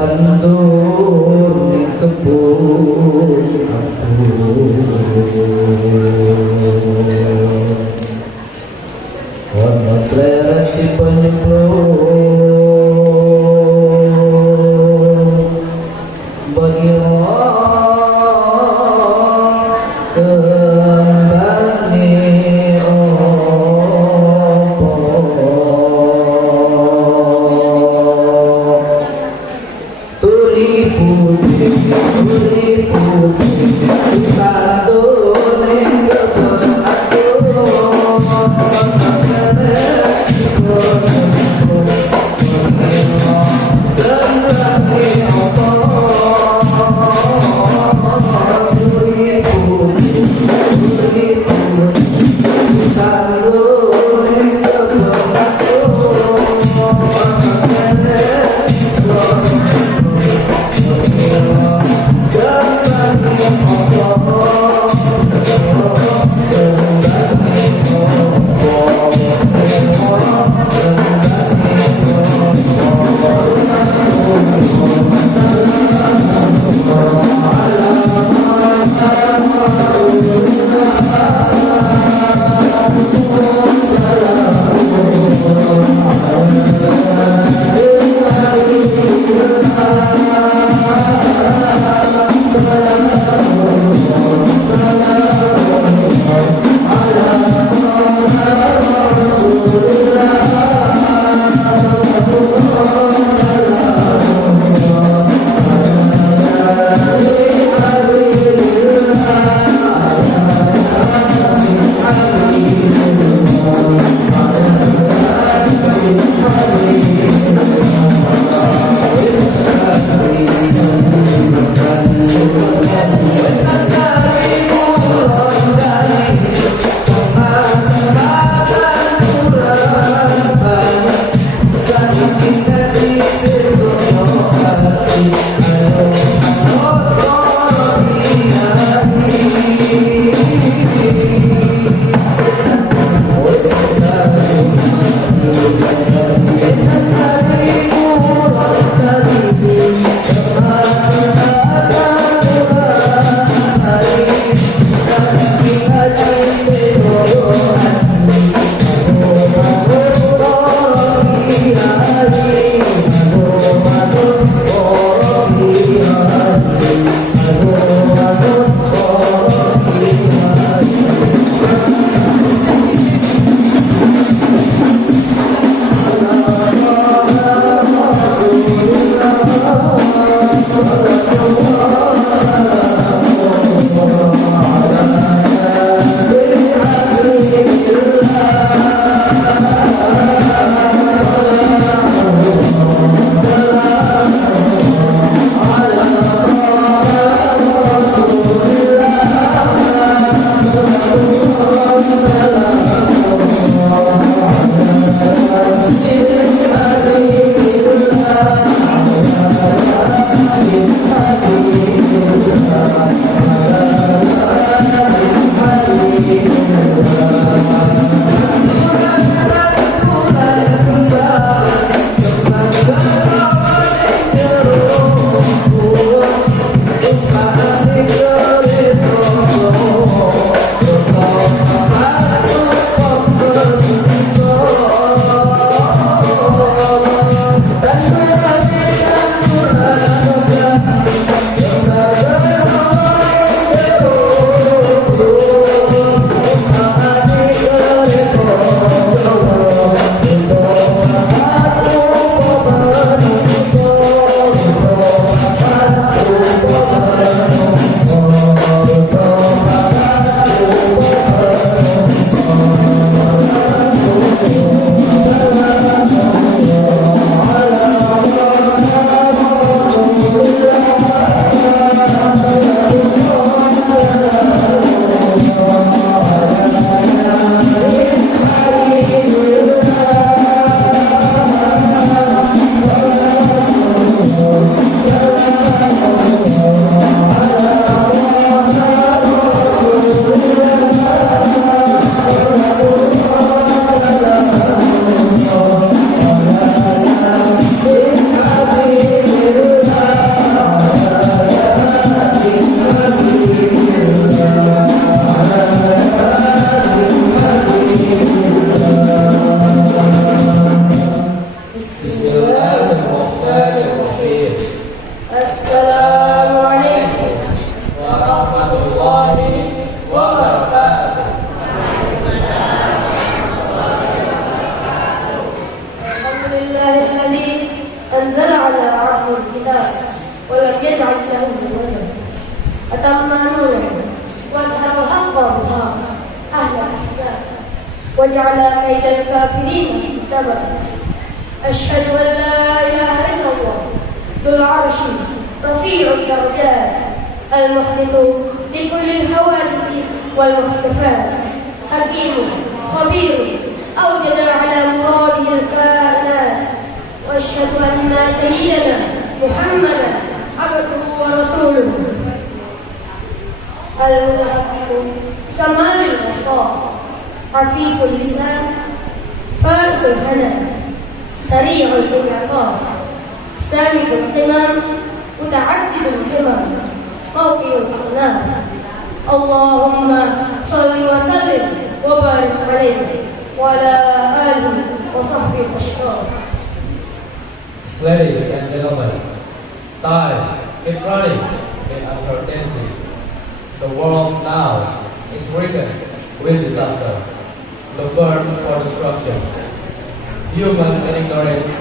tandur di kebun aku. Ono treret di penyemplung beriwa kembali opo turi putih satu ning kebun aku. Turi putih عقابها أهل الأحزاب وجعل كيد الكافرين في تبر. أشهد أن لا إله إلا الله ذو العرش رفيع الدرجات المحدث لكل الحوادث والمحدثات حكيم خبير أوجد على مراده الكائنات. وأشهد أن سيدنا محمدا عبده ورسوله المتحقق كمال الوصاف عفيف اللسان فارق الهنا سريع الانعطاف سامك القمم متعدد الهمم موقع الأقلام. اللهم صل وسلم وبارك عليه وعلى آله وصحبه الأشرار. Ladies and gentlemen, time is running in uncertainty. The world now is stricken with disaster, the verge for destruction. Human ignorance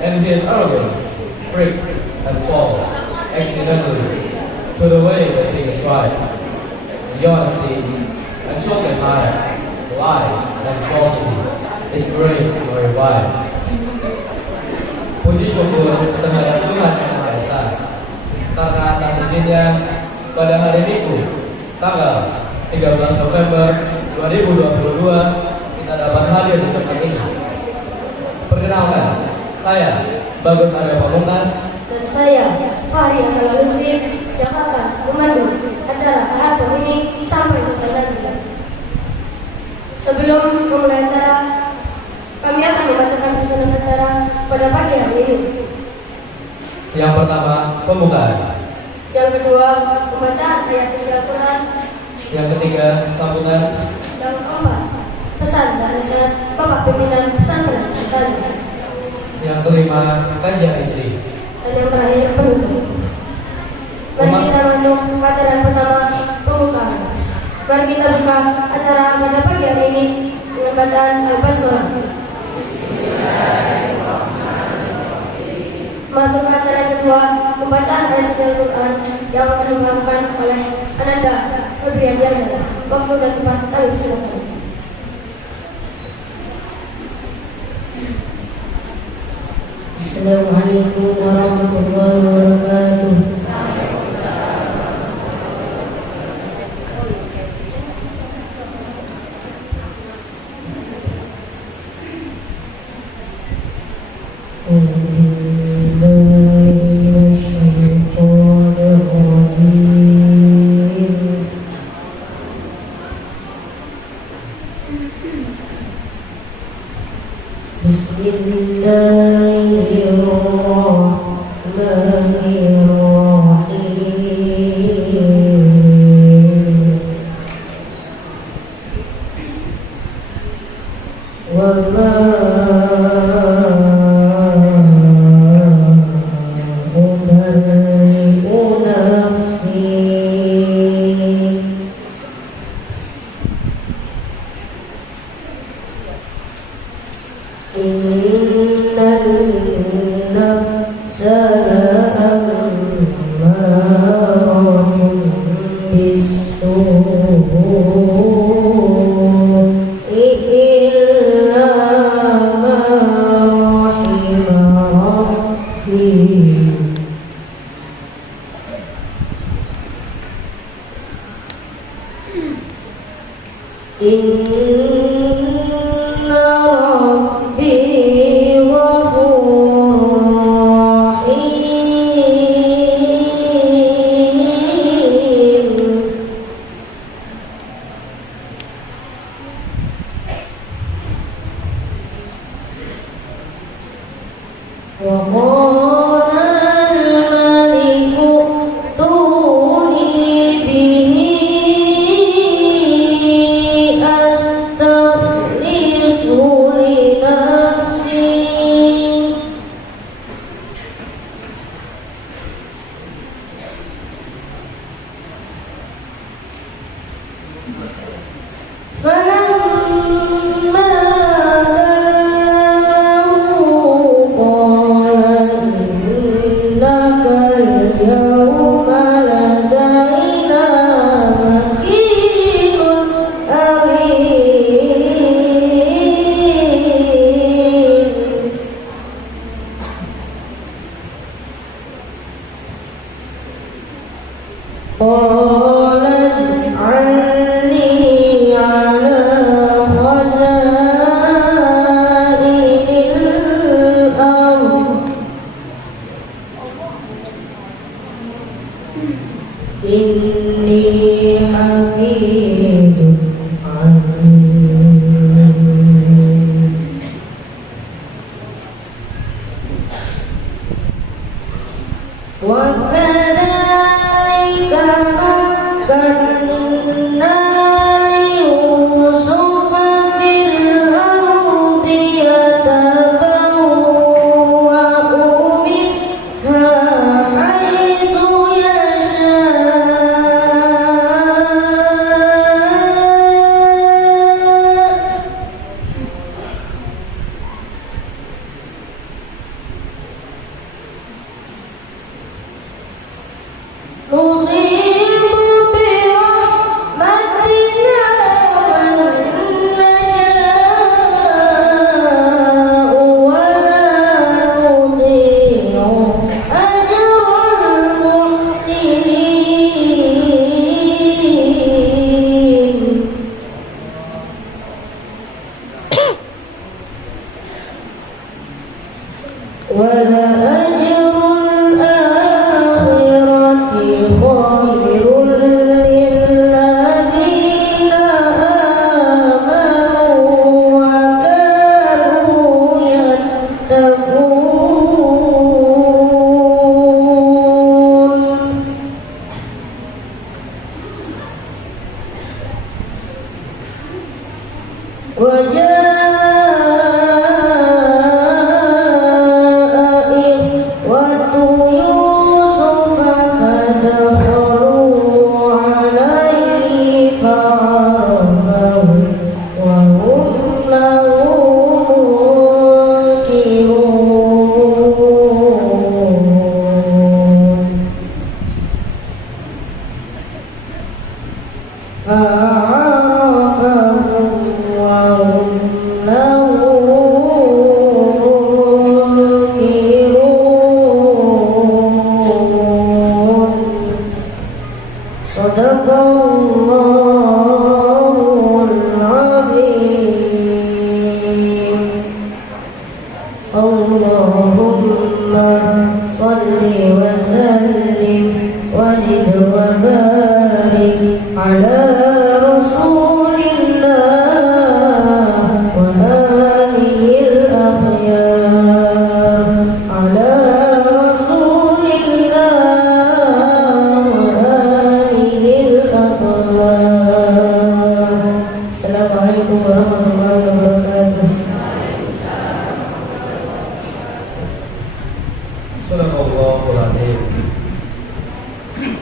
and his arrogance freak and fall accidentally to the way that thing is right. The honesty and chosen high, lies and falsity is great very wide. Puji syukur terhadap Tuhan Yang Maha Esa, karena atas izinnya pada hari Minggu tanggal 13 November 2022 kita dapat hadir di tempat ini. Perkenalkan, saya Bagus Arya Pamungkas dan saya Fahri Akalalunzir yang akan memandu acara Ahad ini sampai selesai nanti. Sebelum memulai acara, kami akan membacakan susunan acara pada pagi hari ini. Yang pertama, pembukaan. Yang kedua, pembacaan ayat suci Al-Quran. Yang ketiga, sambutan. Yang keempat, pesan dan nasihat Bapak Pimpinan Pesantren Al-Tazah. Yang kelima, kajian inti. Dan yang terakhir, penutup. Mari kita masuk ke acara yang pertama, pembukaan. Mari kita buka acara pada pagi hari ini dengan bacaan Al-Basmalah. Masuk ke acara yang kedua, pembacaan ayat suci Al-Quran yang akan dibawakan oleh Ananda Febrian Yarda. Waktu dan tempat kami persilakan. Assalamualaikum warahmatullahi wabarakatuh.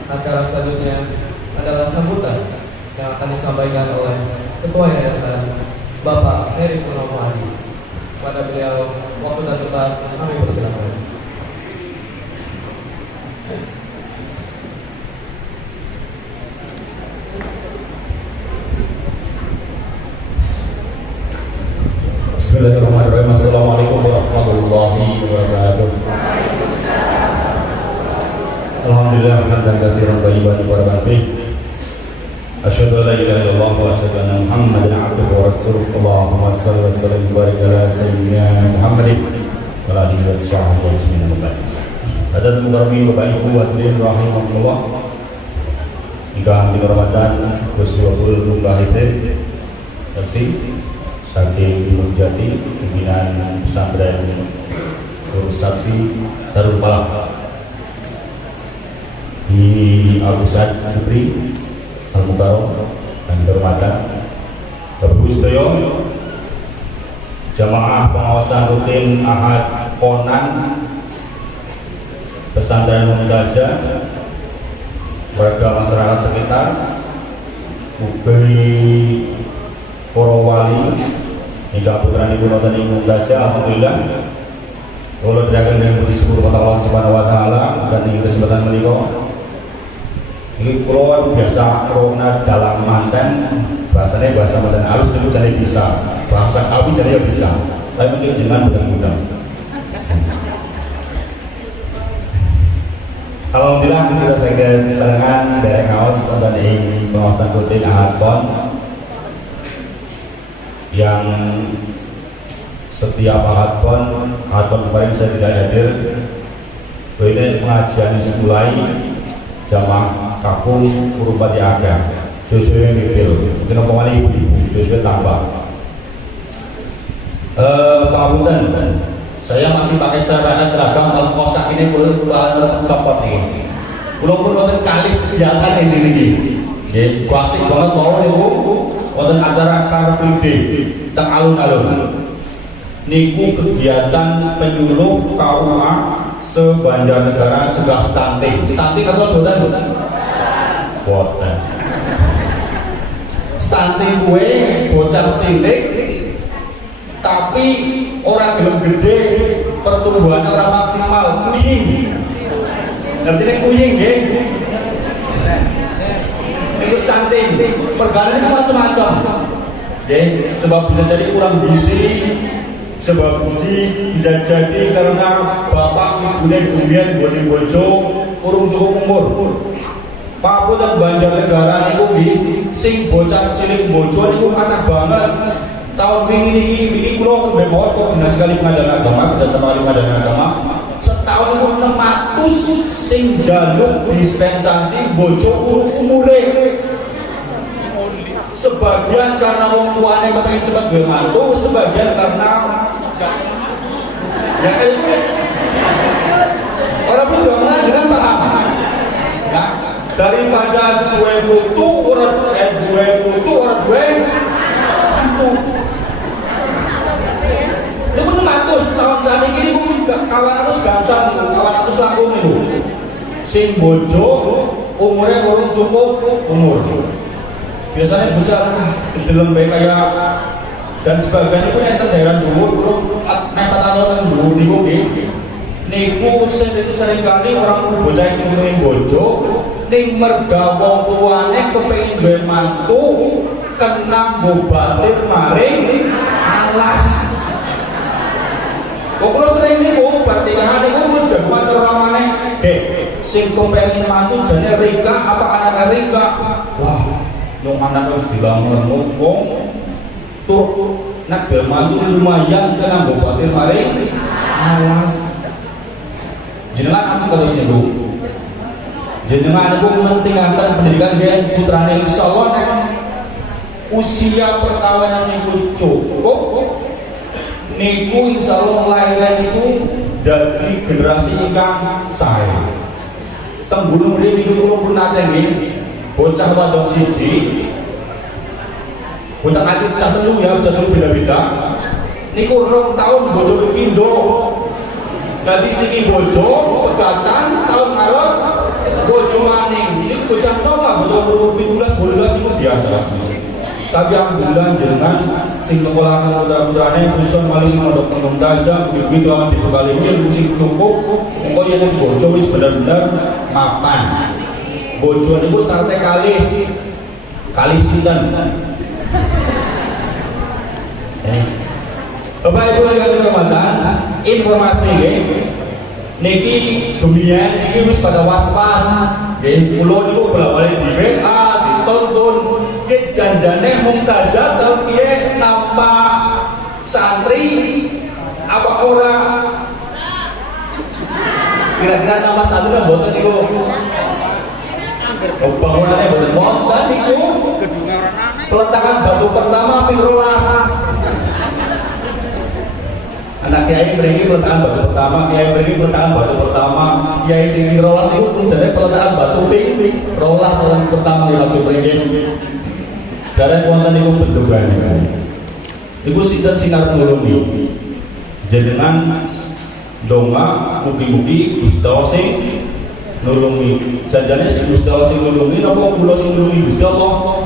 Acara selanjutnya adalah sambutan yang akan disampaikan oleh Ketua Yayasan Bapak Heri Purnomo Hadi. Pada beliau waktu dan tempat kami persilakan. Bismillahirrahmanirrahim. Assalamualaikum warahmatullahi wabarakatuh. Alhamdulillah hamdan katsiran thayyiban mubarakan fih. Asyhadu an la ilaha illallah wa asyhadu anna Muhammadan abduhu wa rasuluh. Allahumma shalli wa sallim wa barik ala sayyidina Muhammadin wa ala alihi wa sahbihi ajma'in. Hadat mukarramin Bapak Ibu hadirin rahimakumullah. Ingkang kinurmatan Gusti Abdul Mubahidin Tersi saking Gunung Jati, pimpinan pesantren Nurul Sakti Darul Falah di Al-Ustaz Jupri Al-Mukarram dan kehormatan Bapak Ibu sedaya jamaah pengawasan rutin Ahad Ponan pesantren Mumtazah, warga masyarakat sekitar, mugi para wali hingga putra ibu nonton ing Mumtazah. Alhamdulillah kula dherekaken dengan puji syukur kepada Allah Subhanahu wa taala dan ing kesempatan menika ini kula biasa rona dalam manten bahasanya bahasa manten halus itu jadi bisa, bahasa kawi jadi bisa, tapi mungkin jenengan mudah-mudah. Alhamdulillah kita sedang dari kaos dan ing pengawasan rutin Ahad Pon yang setiap Ahad Pon kemarin saya tidak hadir. Ini pengajian mulai jamaah Kakung Kurupati Aga sesuai mipil mungkin omongan ibu sesuai tambah pengapunten, saya masih pakai seragam kos kaki ini perlu copot ini pulau pun nonton kali kegiatan yang ini klasik banget mau nih nonton acara Car Free Day tentang alun-alun niku kegiatan penyuluh KUA se-Banjarnegara cegah stunting atau boten stunting gue bocah cilik tapi orang belum gede, pertumbuhannya orang maksimal, kuying ngerti nih kuying ya itu stunting, pergaulannya macam-macam ya, sebab bisa jadi kurang gizi, sebab bisa jadi karena bapak ibunya kemudian bojo kurang cukup umur. Papua dan Banjarnegara niku sing bocah cilik bojo niku kathah banget. Tahun ini kula kembali koordinasi kali Pengadilan Agama, kita sama kali Pengadilan Agama. Setahun itu 600 sing jaluk dispensasi bojo umure. Sebagian karena wong tuane kepengin cepet duwe mantu, sebagian karena ya itu orang pun juga mengajarkan paham. Ya, daripada dua putu orang dua mantu. sing bojo umurnya urung cukup umur. Biasanya bocah dalam baik kayak dan sebagainya itu enten daerah dulu nepat tahun dulu niku sering kali orang bocah sing pengen bojo ning merga wong tuane kepengin duwe mantu kena bobatir maring alas. Kok kula sering niku pernikahan niku mun jaman ramane sing kepengin mantu jane Rika apa anak Rika. Wah, yang anak harus dilamar ngomong tuh nak mantu lumayan kena bobatir maring alas. Jenengan aku terus niku. Jenengan aku mementingkan pendidikan dia putrane insyaallah nek usia perkawinan niku cukup niku insyaallah lahiran niku dari generasi ingkang sae. Teng gunung mriki niku kula pun nate nggih bocah wadon siji. Bocah adik cah telu ya, cah telu beda-beda. Niku 2 tahun bojo pindo. Dadi siki bojo pegatan tahun ngarep bojo maning. Ini bocah tok lah bojo umur 17 niku biasa. Tapi alhamdulillah jenengan sing sekolah putra-putrane khusus malih sing mondok mumtazah begitu aman dibekali ilmu sing cukup engko yen nek bojo wis bener-bener mapan. Bojo niku sarte kali sinten. Bapak Ibu yang dihormatan, informasi niki dunia niki wis pada waspas. Nggih, kula niku bola-bali di WA, ditonton, nggih janjane mumtazah tau piye nampa santri apa ora? Kira-kira nama santri mboten niku. Bangunannya mboten wonten niku. Peletakan batu pertama ping 12. Anak kiai mriki peletakan batu pertama, kiai mriki peletakan batu pertama, kiai sing ping 12 niku tunjane peletakan batu ping 12 tahun pertama ya aja mriki. Derek wonten niku bendugan. Iku sinten sing arep nulungi. Jenengan donga mugi-mugi Gusti Allah sing nulungi. Janjane sing Gusti Allah sing nulungi napa kula sing nulungi Gusti Allah?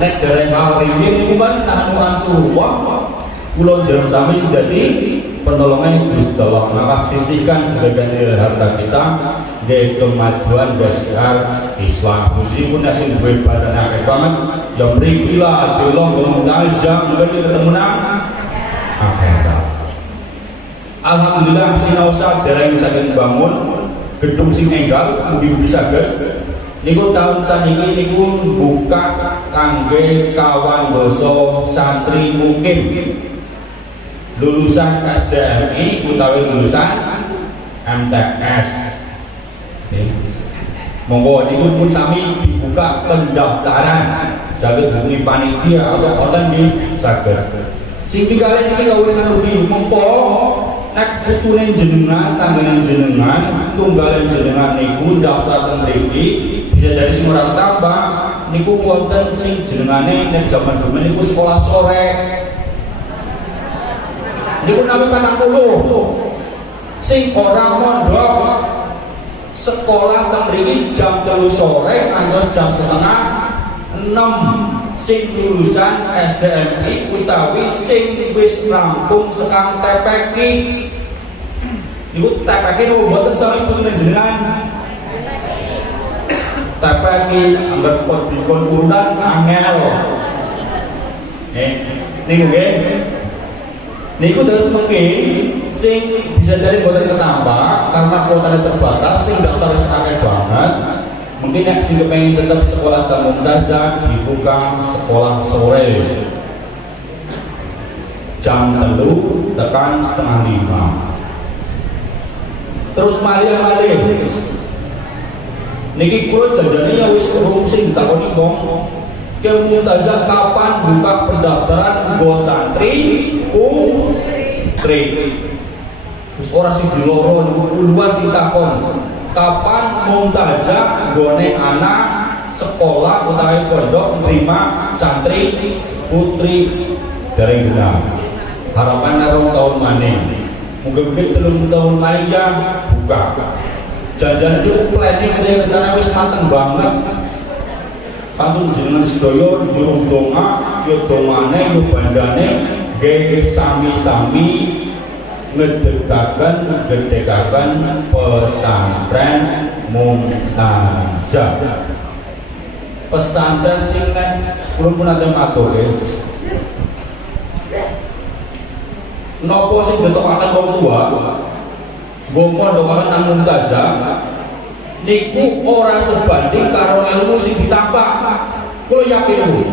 Nek jare mawon niku kan nahnu ansurullah kula jarum sami jadi penolongnya Gusti Allah. Maka sisihkan sebagian dari harta kita dari kemajuan dasar Islam. Meskipun nek sing duwe badan akeh banget ya mrikilah delong mumtazah mungkin ketemu nang akhirat. Alhamdulillah sinaosa dereng saged bangun gedung sing enggal mugi-mugi saged. Niku tahun saniki niku buka kangge kawan doso santri mukim lulusan SDMI utawi lulusan MTS. Monggo niku pun sami dibuka pendaftaran saged hubungi panitia atau konten di saged. Sing pikare niki kawulan ugi monggo nek putune jenengan tangganan jenengan tunggalen jenengan niku daftar teng mriki bisa dari sing ora tambah niku wonten sing jenengane nek jaman dhewe niku sekolah sore. Niku nami 40. Sing ora mondok sekolah teng mriki jam 3 sore ngantos jam setengah 6. Sing lulusan SDMI utawi sing wis rampung sekang TPQ. Niku TPQ niku mboten sami putune jenengan. TPQ anggar pot dikon urunan angel. Niku nggih. Niku terus mungkin sing bisa jadi mboten ketambah karena kuotanya terbatas sing daftar wis akeh banget. Mungkin yang sing kepengin tetap sekolah mumtazah dibuka sekolah sore jam 3 tekan setengah 5. Terus malih niki kula janjane ya wis urung sing takoni wong ke mumtazah kapan buka pendaftaran go santri putri. Terus ora sing diloro niku puluhan sing takon kapan mumtazah gone anak sekolah utawi pondok menerima santri putri dari genap. Harapan narung tahun maning Mungkin belum tahun lain ya buka. Jangan itu planning itu rencana wis mateng banget. Pantun jenengan sedaya juru donga, yo dongane yo bandane nggih sami-sami ngedekaken pesantren Mumtazah. Pesantren sing kula pun ate matur nggih. Napa sing ditokaken wong tua, nggo mondokaken nang Mumtazah niku ora sebanding karo ilmu sing ditambah. Kula yakin lho,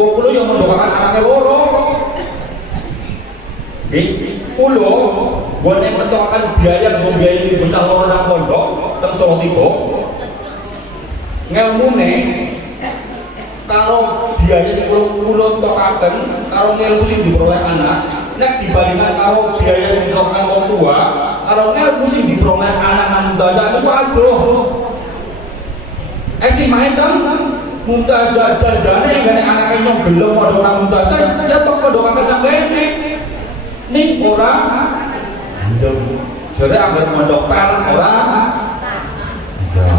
kok kula yang mondokaken anake loro. Nggih, kula gone metokaken biaya bocah loro nang pondok teng Solo Tigo. Ngelmune karo biaya sing kula tokaken karo ilmu sing diperoleh anak nek dibandingkan karo biaya sing ditokaken wong tua karo ilmu sing diperoleh anak nang Mumtazah niku adoh. Sing main teng Mumtazah janjane gane anake nyong gelem mondok nang Mumtazah ya tok pondokaken nang kene. Ning ora ndem jare anggar mondok perak ora ya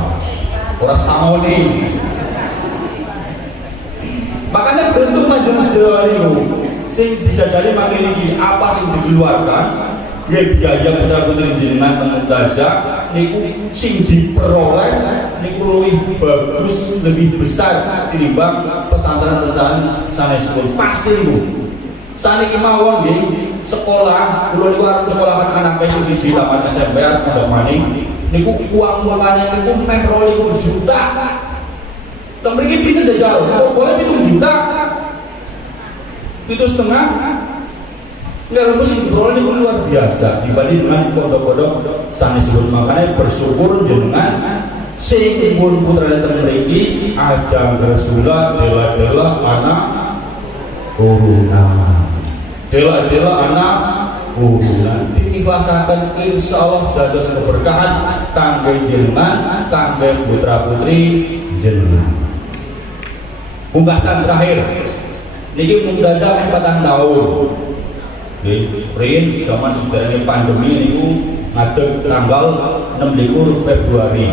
ora samone. Makanya beruntung panjenengan sedaya niku sing bisa jadi makin iki apa sing dikeluarkan ya biaya putra-putri jenengan teng Mumtazah niku sing diperoleh niku luwih bagus lebih besar tinimbang pesantren-pesantren sanesipun pasti niku. Saniki mawon nggih sekolah kula niku arep nyekolahaken anak sing siji taman SMP Pondok Maning niku uang mulane niku meh 2 juta. Teng mriki pinten dajal? Kok boleh 7 juta? 7,5 nggak sing diperoleh niku luar biasa dibanding dengan pondok-pondok sanesipun. Makanya bersyukur jenengan sing pun putra teng mriki ajang resula dela-dela anak turunan. Dela-dela anak turunan diikhlasaken insyaallah dados keberkahan kangge jenengan, kangge putra-putri jenengan. Pungkasan terakhir niki Mumtazah 4 tahun. Nggih, zaman sebenarnya pandemi niku ngadeg tanggal 26 Februari.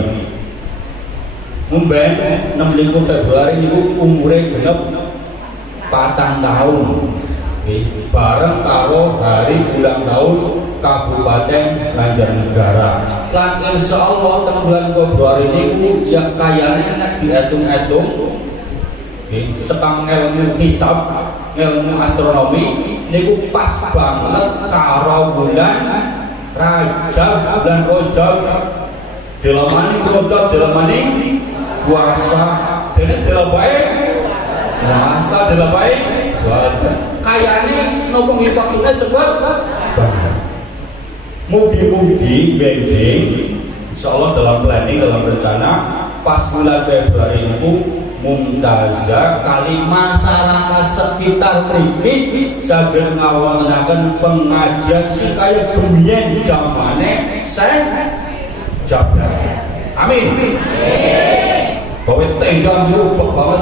Mumben 26 Februari niku umure genep 4 tahun. Nggih, bareng karo hari ulang tahun Kabupaten Banjarnegara. Lan insyaallah teng bulan Februari niku ya kayane nek diitung-itung sekang ilmu hisab, ilmu astronomi niku pas banget karo bulan Rajab, bulan Rajab. Delamane Rajab, delamane puasa. Dene delabae puasa, delabae puasa. Kayane nopo nggih waktune cepet banget. Mugi-mugi benjing insyaallah dalam planning, dalam rencana pas bulan Februari niku Mumtazah kali masyarakat sekitar mriki saged ngawontenaken pengajian sing kaya gemien jamane Syekh Jabbar. Amin. Bawa tenggang dirubah bawa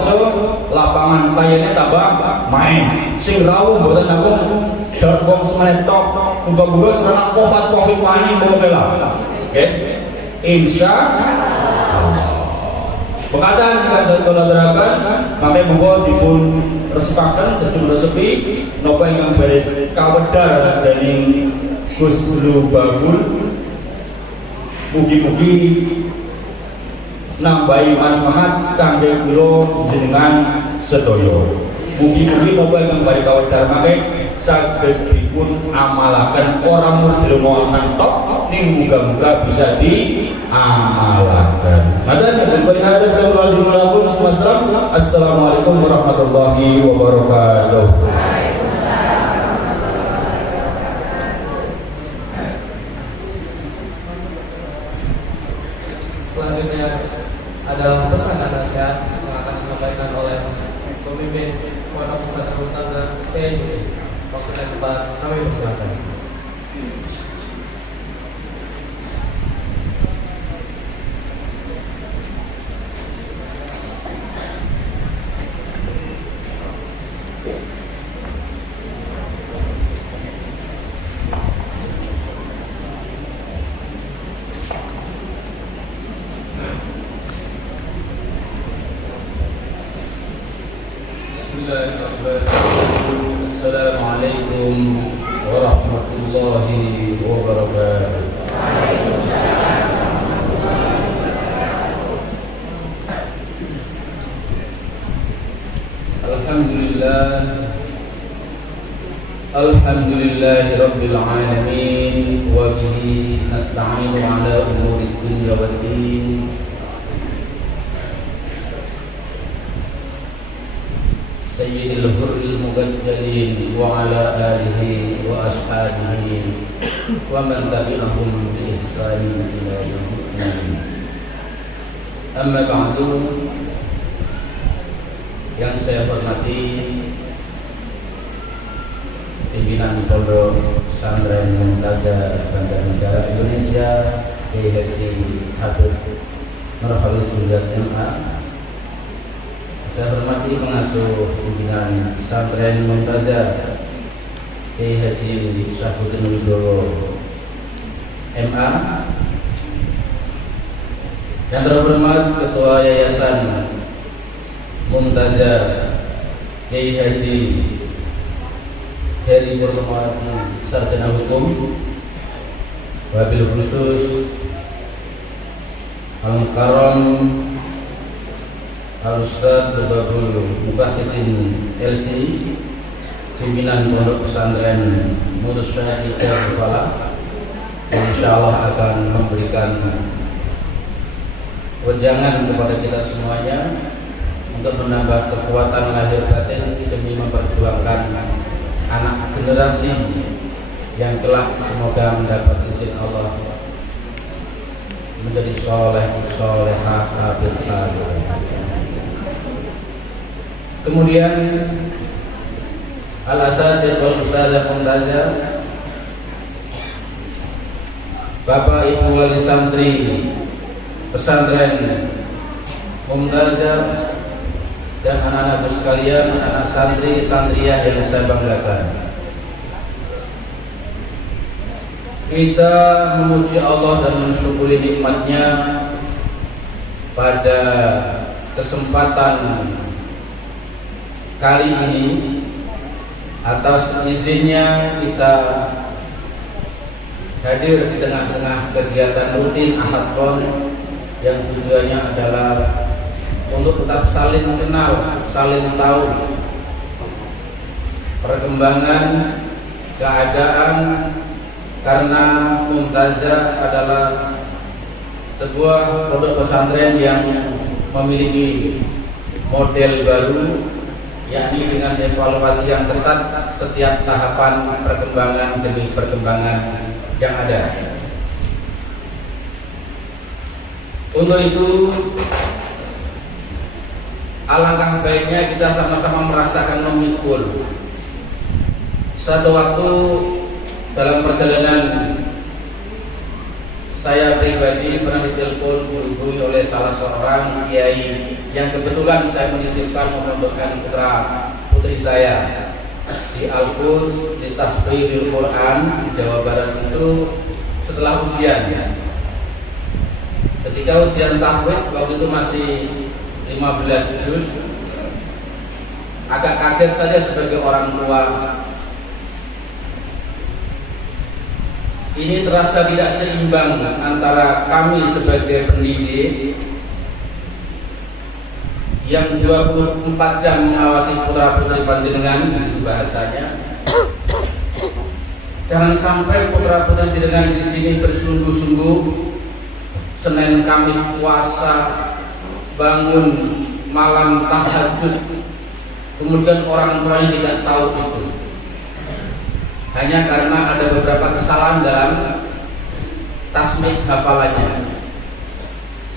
lapangan kayane tambah main sing rawuh mboten namung wong semetok muga-muga sarana covid wani mbola. Nggih. Insyaallah. Pengatan yang saya terakan, makanya monggo dipun resepaken dipun resepi napa ingkang beri kawedar dening Gus Lu Bagul. Mugi-mugi nambahi manfaat kangge kula jenengan sedaya. Mugi-mugi napa ingkang beri kawedar makanya saged dipun amalaken ora mung dirungokaken tok ning muga-muga bisa diamalaken. Assalamualaikum warahmatullahi wabarakatuh. Selanjutnya adalah pesan dan nasihat yang akan disampaikan oleh pemimpin Pondok Pesantren Mumtazah PNJ. Waktu dan tempat kami persilakan. Bismillahirrahmanirrahim. Assalamualaikum warahmatullahi wabarakatuh. Alhamdulillahi rabbil alamin wa bihi nasta'inu ala umuri dunya waddin. Sayyidil hurril mugajjalin wa ala alihi wa ashabihi wa man tabi'ahum bi ihsanin ila yaumiddin. Amma ba'du. Yang saya hormati pimpinan Pondok Pesantren Muntazah Banjarnegara Indonesia, Kiai Haji Habib Nurholis Sujat MA. Saya hormati pengasuh pimpinan Pesantren Muntazah, Kiai Haji Syafuddin Widowo MA. Yang terhormat Ketua Yayasan Muntazah, Kiai Haji Heri Purnawati Sarjana Hukum, wabil khusus Al-Mukarram Al-Ustadz Babul Mubahidin LC, pimpinan Pondok Pesantren Mursyid Al-Falah, yang insyaallah akan memberikan wejangan kepada kita semuanya untuk menambah kekuatan lahir batin demi memperjuangkan anak generasi yang kelak semoga mendapat izin Allah menjadi solehah abid. Kemudian Al-Asatidz wal Ustadzah Muntazah, Bapak Ibu Wali Santri Pesantren Muntazah, dan anak-anakku sekalian, anak santri santriyah yang saya banggakan. Kita memuji Allah dan mensyukuri nikmatnya pada kesempatan kali ini. Atas izinnya kita hadir di tengah-tengah kegiatan rutin Ahad Pon yang tujuannya adalah untuk tetap saling kenal, saling tahu perkembangan keadaan, karena Muntazah adalah sebuah pondok pesantren yang memiliki model baru, yakni dengan evaluasi yang ketat setiap tahapan perkembangan demi perkembangan yang ada. Untuk itu, alangkah baiknya kita sama-sama merasakan memikul. Satu waktu dalam perjalanan saya pribadi pernah ditelepon dihubungi oleh salah seorang kiai yang kebetulan saya menitipkan memondokkan putra putri saya di Al-Quds, di Tahfidzul Quran di Jawa Barat itu setelah ujian. Ketika ujian tahfidz waktu itu masih 15 juz, agak kaget saja sebagai orang tua. Ini terasa tidak seimbang antara kami sebagai pendidik yang 24 jam mengawasi putra putri panjenengan, itu bahasanya. Jangan sampai putra putri panjenengan di sini bersungguh-sungguh, Senin Kamis puasa, bangun malam tahajud, kemudian orang tuanya tidak tahu itu, hanya karena ada beberapa kesalahan dalam tasmik hafalannya.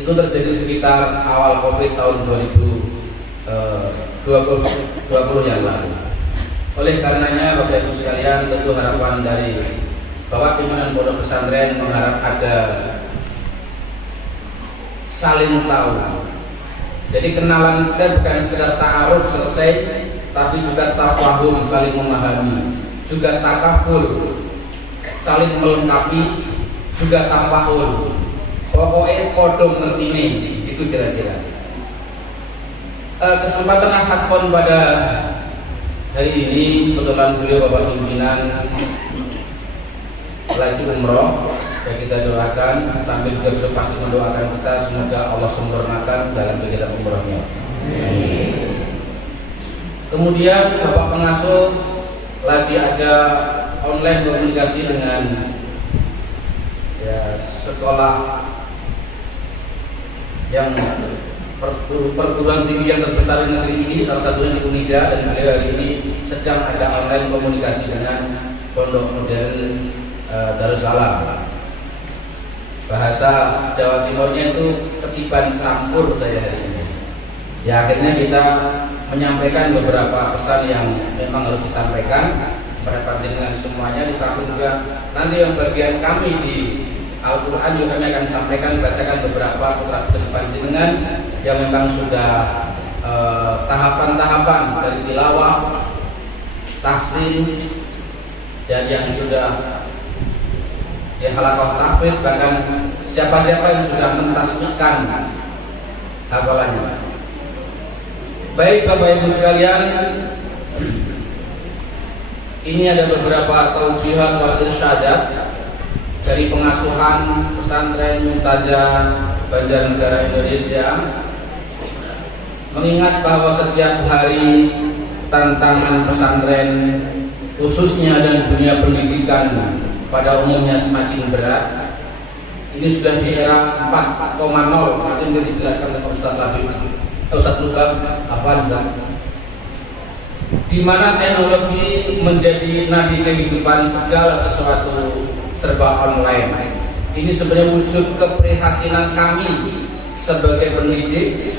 Itu terjadi sekitar awal Covid tahun 2020 yang lalu. Oleh karenanya Bapak Ibu sekalian, tentu harapan dari Bapak pimpinan pondok pesantren mengharap ada saling tahu. Jadi kenalan kita bukan sekedar ta'aruf selesai, tapi juga tafahum, saling memahami, juga takaful, saling melengkapi, juga tafahul. Pokoknya kodong ngerti ini, itu kira-kira. Kesempatan Ahad Pon pada Hari ini kebetulan beliau Bapak Pimpinan lagi umroh, ya kita doakan sambil juga beliau pasti mendoakan kita semoga Allah sempurnakan dalam kegiatan umrohnya. Kemudian Bapak Pengasuh lagi ada online komunikasi dengan ya, sekolah yang perguruan tinggi yang terbesar di negeri ini, salah satunya di Unida, dan beliau hari ini sedang ada online komunikasi dengan Pondok Modern Darussalam. Bahasa Jawa Timurnya itu ketiban sampur saya hari ini. Ya akhirnya kita menyampaikan beberapa pesan yang memang harus disampaikan kepada dengan semuanya. Di samping juga nanti yang bagian kami di Al-Quran juga kami akan sampaikan, bacakan beberapa surat panjenengan yang memang sudah tahapan-tahapan dari tilawah, tahsin, dan yang sudah di halaqah tahfidz, bahkan siapa-siapa yang sudah mentasbihkan hafalannya. Baik Bapak Ibu sekalian, ini ada beberapa taujihat wal irsyadat dari pengasuhan pesantren Muntazah Banjarnegara Indonesia, mengingat bahwa setiap hari tantangan pesantren khususnya dan dunia pendidikan pada umumnya semakin berat. Ini sudah di era 4.0, nanti bisa dijelaskan oleh Ustaz Labib, Ustaz Lubab, apa di mana teknologi menjadi nadi kehidupan, segala sesuatu serba online. Ini sebenarnya wujud keprihatinan kami sebagai pendidik.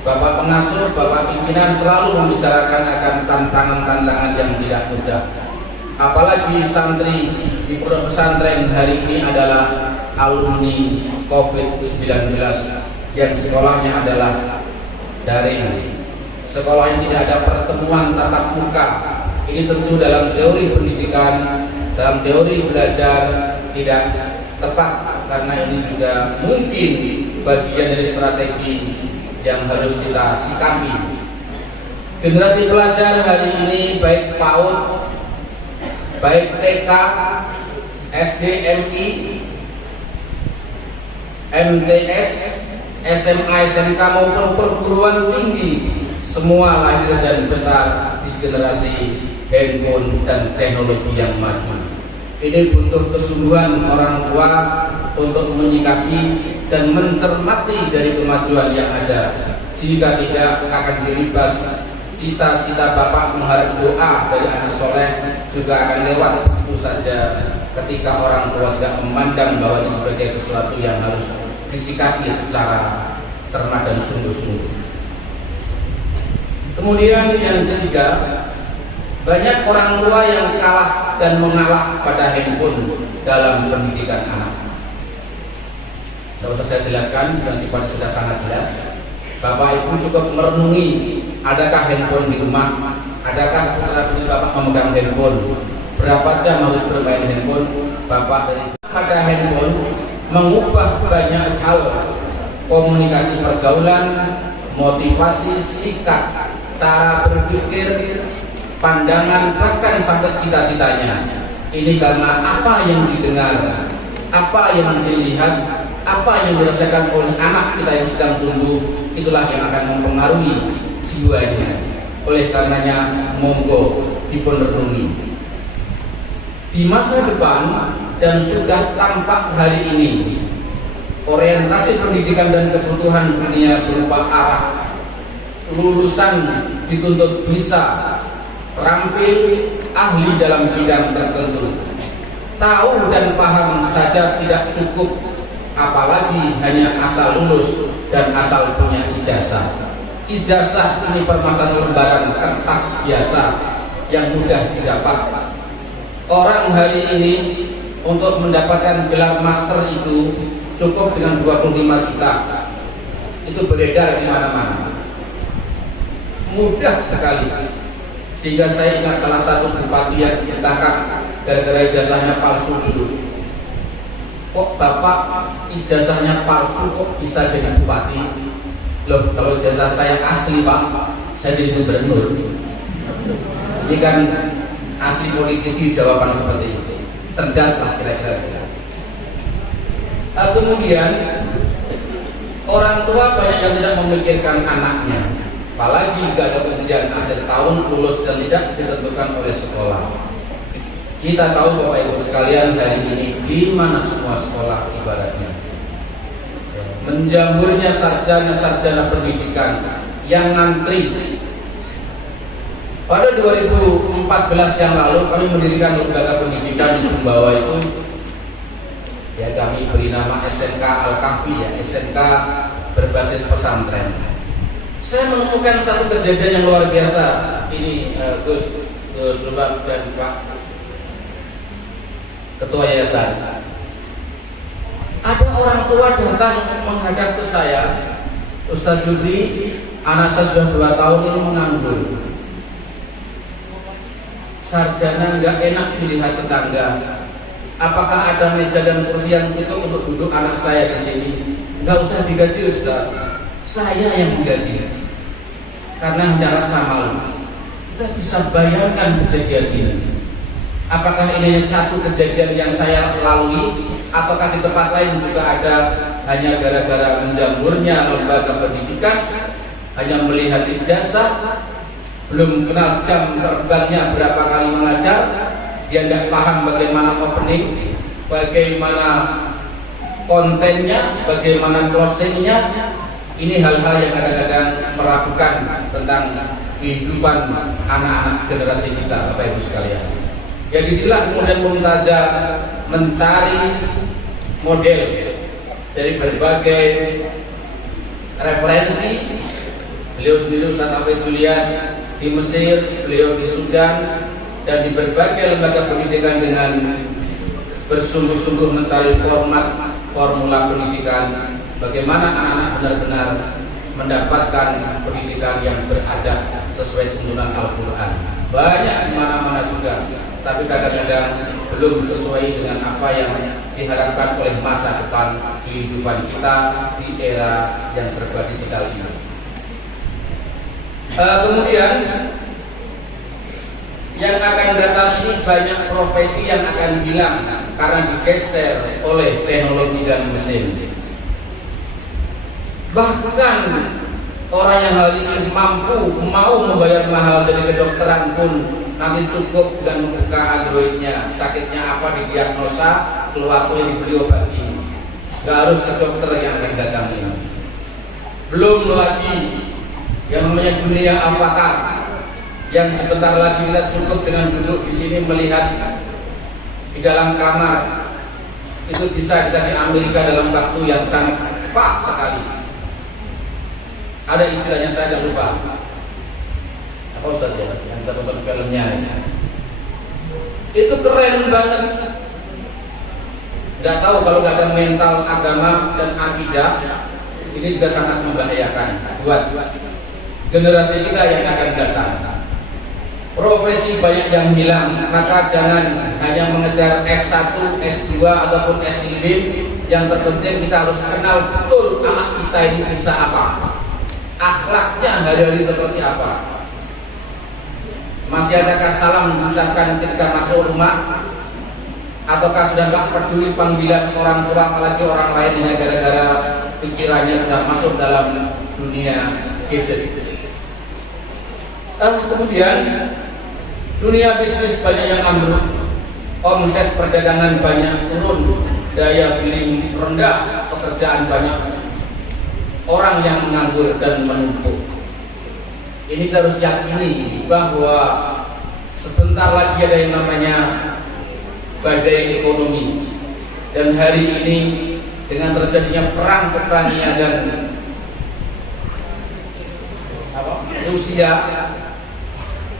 Bapak Pengasuh, Bapak Pimpinan selalu membicarakan akan tantangan-tantangan yang tidak mudah. Apalagi santri di pondok pesantren hari ini adalah alumni COVID-19 yang sekolahnya adalah daring, sekolah yang tidak ada pertemuan tatap muka. Ini tentu dalam teori pendidikan, dalam teori belajar tidak tepat, karena ini juga mungkin bagian dari strategi yang harus kita sikapi. Generasi pelajar hari ini baik PAUD, baik TK, SD, MI, MTS, SMA, SMK maupun perguruan tinggi, semua lahir dan besar di generasi handphone dan teknologi yang maju. Ini butuh kesungguhan orang tua untuk menyikapi dan mencermati dari kemajuan yang ada. Jika tidak akan dilibas cita-cita Bapak mengharap doa dari anak soleh juga akan lewat begitu saja ketika orang tua tidak memandang bahwa ini sebagai sesuatu yang harus disikapi secara cermat dan sungguh-sungguh. Kemudian yang ketiga, banyak orang tua yang kalah dan mengalah pada handphone dalam pendidikan anak. Tidak usah saya jelaskan, dan sifatnya sudah sangat jelas. Bapak Ibu cukup merenungi, adakah handphone di rumah? Adakah putra-putri Bapak memegang handphone? Berapa jam harus bermain handphone? Bapak dari pada handphone mengubah banyak hal, komunikasi pergaulan, motivasi, sikap, cara berpikir, pandangan, bahkan sampai cita-citanya. Ini karena apa yang didengar, apa yang dilihat, apa yang dirasakan oleh anak kita yang sedang tumbuh, itulah yang akan mempengaruhi jiwanya. Oleh karenanya monggo diperenungi. Di masa depan dan sudah tampak hari ini, orientasi pendidikan dan kebutuhan dunia berupa arah lulusan dituntut bisa terampil, ahli dalam bidang tertentu. Tahu dan paham saja tidak cukup, apalagi hanya asal lulus dan asal punya ijazah. Ijazah ini permasalahan lembaran kertas biasa yang mudah didapat. Orang hari ini untuk mendapatkan gelar master itu cukup dengan 25 juta. Itu beredar di mana-mana. Mudah sekali. Sehingga saya ingat salah satu bupati yang ditangkap gara-gara ijazahnya palsu dulu. Kok Bapak ijazahnya palsu kok bisa jadi bupati? Loh, kalau ijazah saya asli Pak, saya jadi gubernur. Ini kan asli politisi jawaban seperti itu. Cerdas lah kira-kira. Kemudian orang tua banyak yang tidak memikirkan anaknya, apalagi jika ada ujian akhir tahun, lulus dan tidak ditentukan oleh sekolah. Kita tahu Bapak Ibu sekalian, hari ini di mana semua sekolah ibaratnya menjamurnya sarjana pendidikan yang ngantri. Pada 2014 yang lalu kami mendirikan lembaga pendidikan di Sumbawa itu, ya kami beri nama SMK Al-Kahfi, ya SMK berbasis pesantren. Saya menemukan satu kejadian yang luar biasa. Ini Gus Lubang dan Pak Ketua Yayasan. Ada orang tua datang menghadap ke saya, Ustaz Jubri, anak saya sudah 2 tahun ini menganggur. Sarjana nggak enak dilihat tetangga. Apakah ada meja dan kursi yang cukup untuk duduk anak saya di sini? Nggak usah digaji Ustaz, saya yang menggaji. Karena hanya rasa malu. Kita bisa bayangkan kejadian ini. Apakah ini satu kejadian yang saya lalui, ataukah di tempat lain juga ada, hanya gara-gara menjamurnya lembaga pendidikan, hanya melihat ijazah, belum kenal jam terbangnya berapa kali mengajar, dia tidak paham bagaimana opening, bagaimana kontennya, bagaimana closingnya. Ini hal-hal yang kadang-kadang meragukan tentang kehidupan anak-anak generasi kita, Bapak Ibu sekalian. Ya disinilah kemudian Mumtazah mencari model dari berbagai referensi. Beliau sendiri Ustaz Afid Julian di Mesir, beliau di Sudan, dan di berbagai lembaga pendidikan dengan bersungguh-sungguh mencari formula pendidikan, bagaimana anak-anak benar-benar mendapatkan pendidikan yang beradab sesuai tuntunan Al-Quran. Banyak di mana-mana juga, tapi kadang-kadang belum sesuai dengan apa yang diharapkan oleh masa depan kehidupan kita di era yang serba digital ini. Kemudian yang akan datang ini banyak profesi yang akan hilang karena digeser oleh teknologi dan mesin. Bahkan orang yang hari ini mampu mau membayar mahal dari kedokteran pun nanti cukup dan membuka Androidnya, sakitnya apa didiagnosa, keluar yang dibeli obat ini. Gak harus ke dokter yang akan datang ini. Belum lagi yang namanya dunia avatar, yang sebentar lagi kita cukup dengan duduk di sini melihat di dalam kamar. Itu bisa kita di Amerika dalam waktu yang sangat cepat sekali. Ada istilahnya saya tidak lupa. Apa Ustaz ya? Yang terlibat filmnya. Itu keren banget. Gak tahu kalau gak ada mental agama dan akidah, ini juga sangat membahayakan buat generasi kita yang akan datang. Profesi banyak yang hilang, maka jangan hanya mengejar S1, S2 ataupun S5. Yang terpenting kita harus kenal betul anak kita ini bisa apa, akhlaknya hari-hari seperti apa. Masih adakah salam mengucapkan ketika masuk rumah, ataukah sudah gak peduli panggilan orang tua apalagi orang lain hanya gara-gara pikirannya sudah masuk dalam dunia gadget. Kemudian dunia bisnis banyak yang ambruk, omset perdagangan banyak turun, daya beli rendah, pekerjaan banyak, orang yang menganggur dan menumpuk. Ini kita harus yakini bahwa sebentar lagi ada yang namanya badai ekonomi, dan hari ini dengan terjadinya perang Ukraina dan Rusia,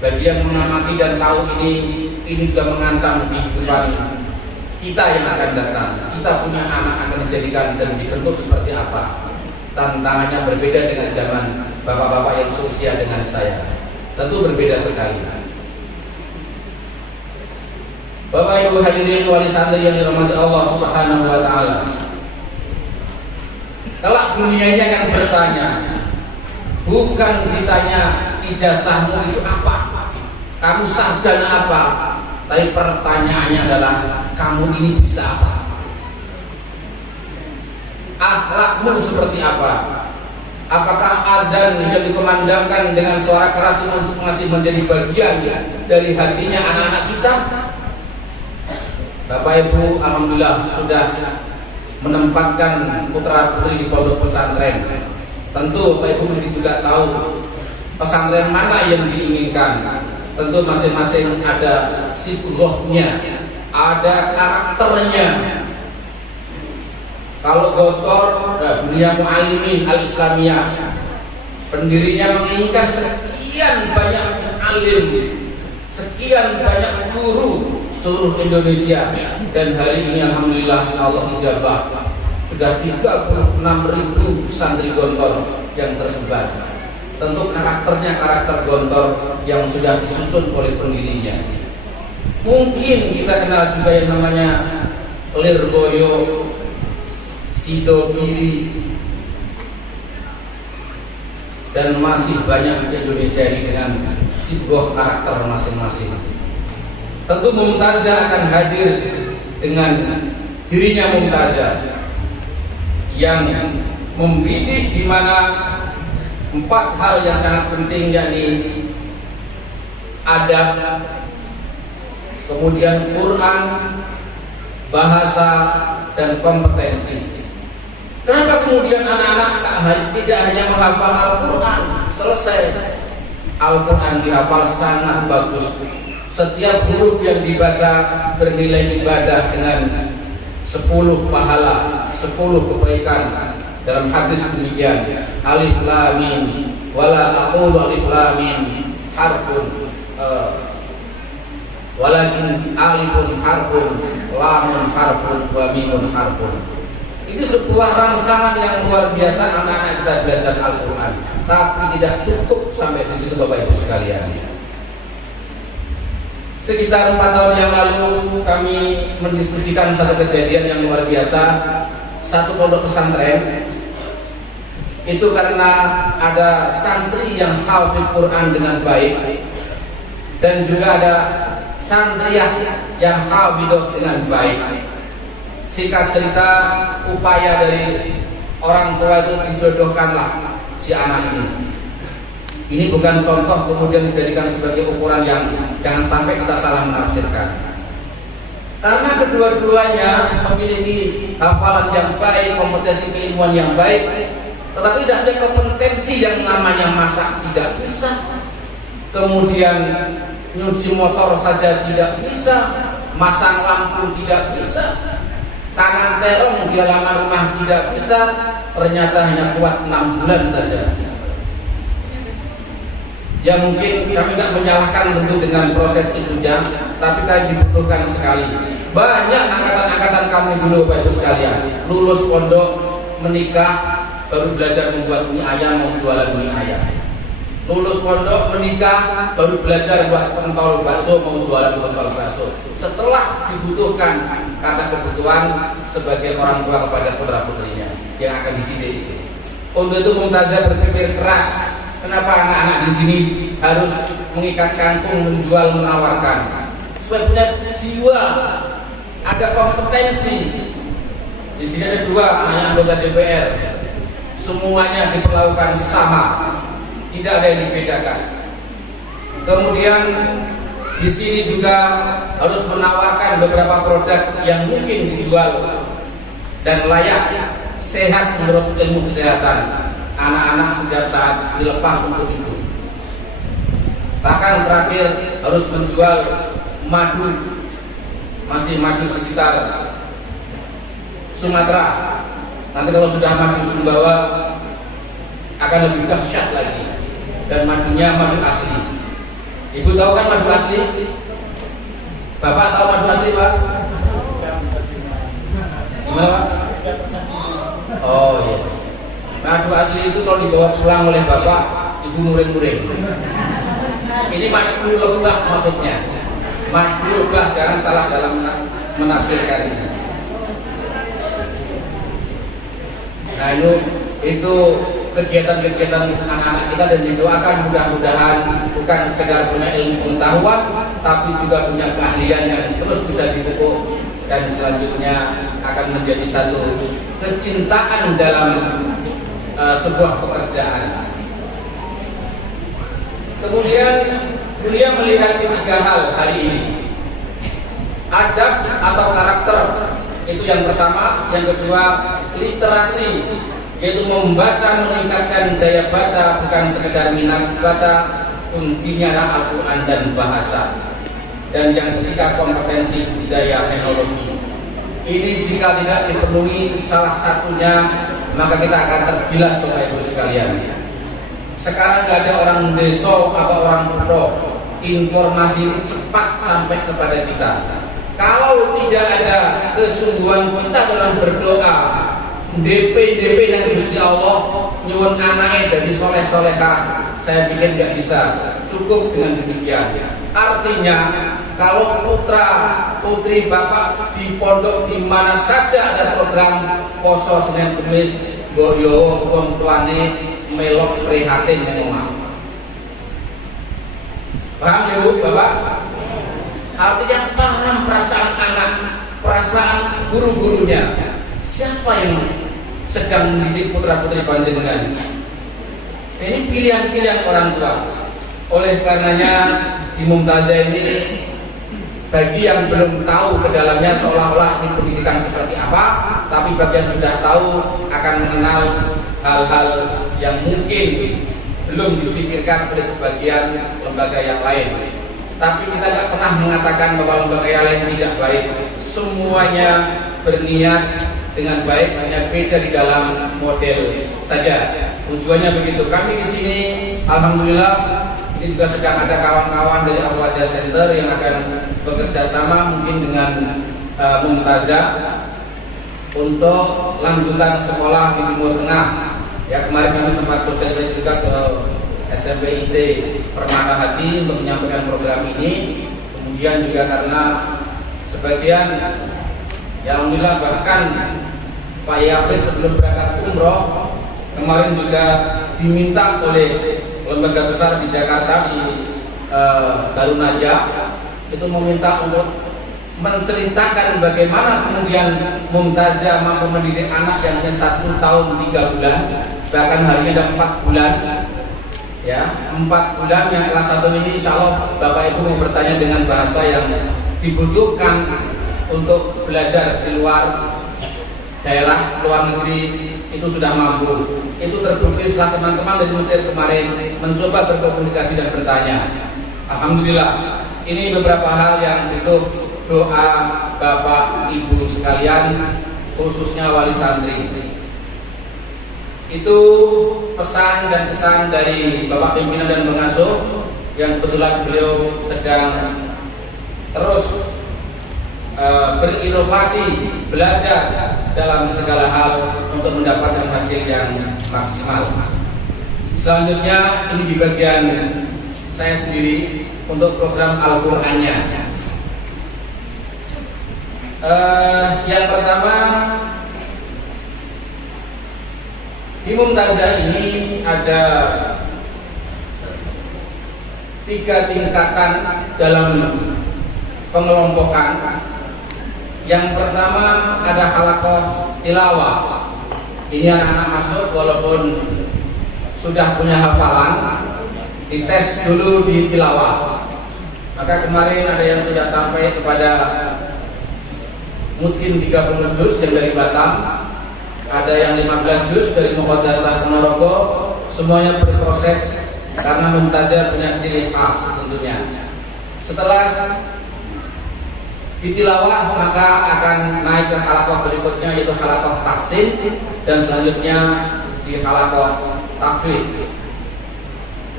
bagi yang mengamati dan tahu ini juga mengancam kehidupan kita yang akan datang. Kita punya anak akan dijadikan dan dibentuk seperti apa. Tantangannya berbeda dengan zaman bapak-bapak yang seusia dengan saya, tentu berbeda sekali. Bapak Ibu hadirin wali santri yang dirahmati Allah Subhanahu wa taala. Kelak dunia ini akan bertanya, bukan ditanya ijazahmu itu apa, kamu sarjana apa, tapi pertanyaannya adalah kamu ini bisa apa? Akhlakmu seperti apa? Apakah adzan yang dikumandangkan dengan suara keras masih menjadi bagian dari hatinya anak-anak kita? Bapak Ibu, alhamdulillah sudah menempatkan putra putri di pondok pesantren. Tentu Bapak Ibu mesti juga tahu pesantren mana yang diinginkan. Tentu masing-masing ada siklahnya, ada karakternya. Kalau Gontor, Dunia Mu'alimin Al-Islamiyah, pendirinya menginginkan sekian banyak alim, sekian banyak guru seluruh Indonesia, dan hari ini alhamdulillah Allah ijabah sudah 36.000 santri Gontor yang tersebar. Tentu karakternya karakter Gontor yang sudah disusun oleh pendirinya. Mungkin kita kenal juga yang namanya Lirboyo, Sido Giri, dan masih banyak di Indonesia ini dengan sigoh karakter masing-masing. Tentu Mumtazah akan hadir dengan dirinya Mumtazah yang membidik di mana 4 hal yang sangat penting, yakni adab, kemudian Quran, bahasa, dan kompetensi. Kenapa kemudian anak-anak tidak hanya menghafal Al-Quran selesai? Al-Quran dihafal sangat bagus. Setiap huruf yang dibaca bernilai ibadah dengan 10 pahala, 10 kebaikan. Dalam hadis demikian, alif lam mim wala aqulu alif lam mim harfun walakin alifun harfun, lamun harfun, wa mimun harfun. Ini sebuah rangsangan yang luar biasa anak-anak kita belajar Al-Quran. Tapi tidak cukup sampai di situ Bapak Ibu sekalian. Sekitar 4 tahun yang lalu kami mendiskusikan satu kejadian yang luar biasa. Satu pondok pesantren itu karena ada santri yang hafal Quran dengan baik, dan juga ada santriyah yang hafidzah dengan baik. Singkat cerita, upaya dari orang tua itu dijodohkanlah si anak ini. Ini bukan contoh kemudian dijadikan sebagai ukuran yang jangan sampai kita salah menafsirkan. Karena kedua-duanya memiliki hafalan yang baik, kompetensi keilmuan yang baik, tetapi tidak ada kompetensi yang namanya masak tidak bisa. Kemudian nyuci motor saja tidak bisa, masang lampu tidak bisa, tanam terong di halaman rumah tidak bisa, ternyata hanya kuat 6 bulan saja. Ya mungkin kami tidak menyalahkan tentu dengan proses itunya, tapi kan dibutuhkan sekali. Banyak angkatan-angkatan kami dulu Bapak Ibu sekalian, lulus pondok, menikah, baru belajar membuat mie ayam, mau jualan mie ayam. Lulus pondok, menikah, baru belajar buat pentol bakso, mau jualan pentol bakso. Setelah dibutuhkan karena kebutuhan sebagai orang tua kepada putra-putrinya yang akan dididik itu. Untuk itu Mumtazah berpikir keras, kenapa anak-anak di sini harus mengikat kangkung, menjual, menawarkan, supaya punya jiwa, ada kompetensi. Di sini ada 2 anggota DPR, semuanya diperlakukan sama, tidak ada yang dibedakan. Kemudian di sini juga harus menawarkan beberapa produk yang mungkin dijual dan layak, sehat menurut ilmu kesehatan. Anak-anak setiap saat dilepas untuk itu. Bahkan terakhir harus menjual madu, masih madu sekitar Sumatera. Nanti kalau sudah madu Sumbawa akan lebih dahsyat lagi, dan madunya madu asli. Ibu tahu kan madu asli? Bapak tahu madu asli Pak? Gimana Pak? Oh iya. Madu asli itu kalau dibawa pulang oleh bapak, ibu muring-muring. Ini madu lebah maksudnya. Madu lebah, jangan salah dalam menafsirkannya. Nah itu kegiatan-kegiatan anak-anak kita dan didoakan mudah-mudahan bukan sekedar punya ilmu pengetahuan tapi juga punya keahlian yang terus bisa dipupuk dan selanjutnya akan menjadi satu kecintaan dalam sebuah pekerjaan. Kemudian beliau melihat tiga hal hari ini. Adab atau karakter itu yang pertama, yang kedua literasi, yaitu membaca, meningkatkan daya baca, bukan sekedar minat baca, kuncinya Al-Quran dan bahasa. Dan yang ketiga kompetensi budaya teknologi. Ini jika tidak dipenuhi salah satunya, maka kita akan tergilas Bapak Ibu sekalian. Sekarang nggak ada orang desa atau orang kota, informasi ini cepat sampai kepada kita. Kalau tidak ada kesungguhan kita dalam berdoa, DP dan Gusti Allah nyuwun anaknya dari soleh-solehah, saya pikir nggak bisa cukup dengan demikian. Artinya kalau putra putri bapak di pondok di mana saja ada program poso Senin Kemis, boyo wong tuane melok prihatin yang omah. Paham ya Bu, Bapak? Artinya paham perasaan anak, perasaan guru-gurunya. Siapa yang sedang mendidik putra-putri panjenengan? Ini pilihan-pilihan orang tua. Oleh karenanya di Mumtazah ini bagi yang belum tahu ke dalamnya seolah-olah ini pendidikan seperti apa, tapi bagi yang sudah tahu akan mengenal hal-hal yang mungkin belum dipikirkan oleh sebagian lembaga yang lain. Tapi kita tidak pernah mengatakan bahwa lembaga yang lain tidak baik. Semuanya berniat dengan baik, hanya beda di dalam model saja. Tujuannya begitu. Kami di sini, alhamdulillah, ini juga sedang ada kawan-kawan dari Al-Wajah Center yang akan bekerja sama mungkin dengan Mumtazah untuk lanjutan sekolah di Timur Tengah. Ya, kemarin kami sempat sosialisasi juga ke SMP IT Permata Hati untuk menyampaikan program ini. Kemudian juga karena sebagian, ya alhamdulillah, bahkan Pak Yapri sebelum berangkat umroh kemarin juga diminta oleh lembaga besar di Jakarta di Darun Najah itu meminta untuk menceritakan bagaimana kemudian Mumtazah mampu mendidik anak yang hanya 1 tahun 3 bulan, bahkan harinya ada 4 bulan. Ya, 4 bulan yang kelas 1 ini insya Allah Bapak Ibu mau bertanya dengan bahasa yang dibutuhkan untuk belajar di luar daerah, luar negeri, itu sudah mampu. Itu terbukti setelah teman-teman dari Mesir kemarin mencoba berkomunikasi dan bertanya. Alhamdulillah, ini beberapa hal yang butuh doa Bapak Ibu sekalian, khususnya wali santri. Itu pesan dan kesan dari Bapak Pimpinan dan Pengasuh yang kebetulan beliau sedang terus berinovasi, belajar dalam segala hal untuk mendapatkan hasil yang maksimal. Selanjutnya ini di bagian saya sendiri untuk program Al-Qur'annya. Yang pertama, di Mumtazah ini ada 3 tingkatan dalam pengelompokan. Yang pertama ada halaqah tilawah. Ini anak-anak masuk walaupun sudah punya hafalan, dites dulu di tilawah. Maka kemarin ada yang sudah sampai kepada mungkin 30 juz yang dari Batam, ada yang 15 juz dari Muqaddasah Ponorogo. Semuanya berproses karena Mumtazah punya ciri khas tentunya. Setelah ditilawah maka akan naik ke halaqah berikutnya, yaitu halaqah tahsin, dan selanjutnya di halaqah tahfidz.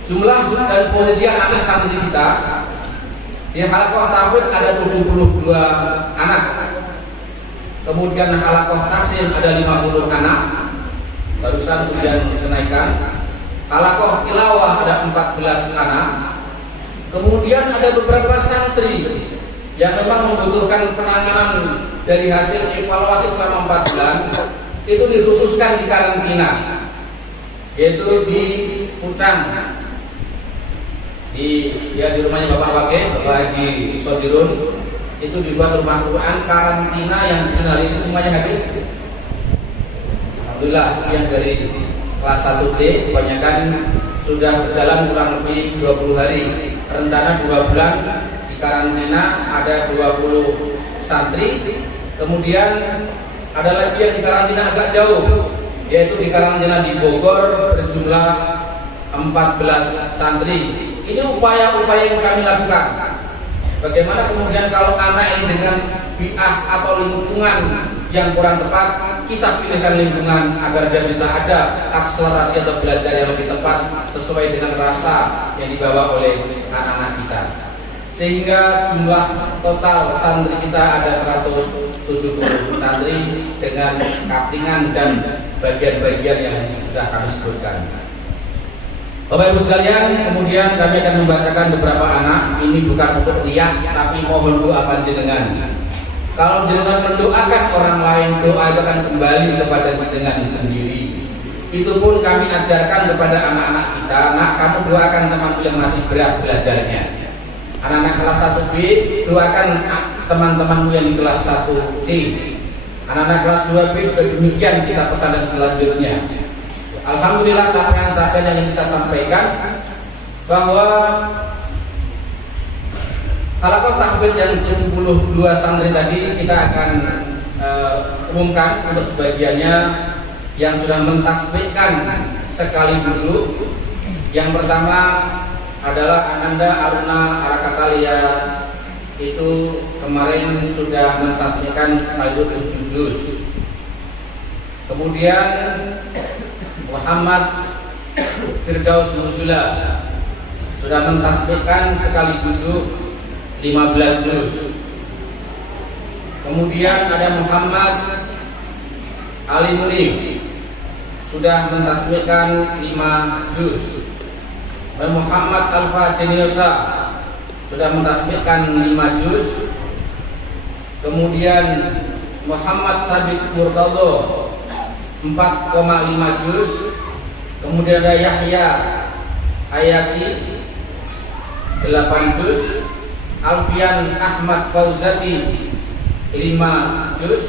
Jumlah dan posisi anak santri kita di halaqah tahfidz ada 72 anak. Kemudian halaqah tahsin ada 50 anak. Barusan ujian kenaikan. Halaqah tilawah ada 14 anak. Kemudian ada beberapa santri yang memang membutuhkan penanganan dari hasil evaluasi selama 4 bulan, itu dikhususkan di karantina. yaitu di Pucang, di rumahnya Bapak Wakil, Bapak Haji Sodirun. Itu dibuat rumah Quran karantina yang hari ini semuanya hadir. Alhamdulillah, yang dari kelas 1C kebanyakan sudah berjalan kurang lebih 20 hari. Rencana 2 bulan di karantina, ada 20 santri. Kemudian ada lagi yang di karantina agak jauh, yaitu di karantina di Bogor berjumlah 14 santri. Ini upaya-upaya yang kami lakukan. Bagaimana kemudian kalau anak ini dengan bi'ah atau lingkungan yang kurang tepat, kita pilihkan lingkungan agar dia bisa ada akselerasi atau belajar yang lebih tepat sesuai dengan rasa yang dibawa oleh anak-anak kita. Sehingga jumlah total santri kita ada 170 santri dengan kaptingan dan bagian-bagian yang sudah kami sebutkan. Bapak Ibu sekalian, kemudian kami akan membacakan beberapa anak. Ini bukan untuk riak, tapi mohon doa panjenengan. Kalau jenengan mendoakan orang lain, doa itu akan kembali kepada jenengan sendiri. Itu pun kami ajarkan kepada anak-anak kita. Nak, kamu doakan temanmu yang masih berat belajarnya. Anak-anak kelas 1B, doakan teman-temanmu yang di kelas 1C. Anak-anak kelas 2B juga demikian, kita pesan selanjutnya. Alhamdulillah, capaian-capaian yang kita sampaikan bahwa halaqah tahfidz yang 72 santri tadi kita akan umumkan untuk sebagiannya yang sudah mentasbihkan sekali dulu. Yang pertama adalah Ananda Aruna Arakatalia, itu kemarin sudah mentasbihkan sekaligus 7 juz. Kemudian Muhammad Firdaus Nuzula sudah mentasbihkan sekali duduk 15 juz. Kemudian ada Muhammad Ali Munif sudah mentasbihkan 5 juz. Dan Muhammad Alfa Jeniosa sudah mentasbihkan 5 juz. Kemudian Muhammad Sabit Murtado 4,5 juz. Kemudian ada Yahya Ayasi 8 juz. Alfian Ahmad Fauzati 5 juz.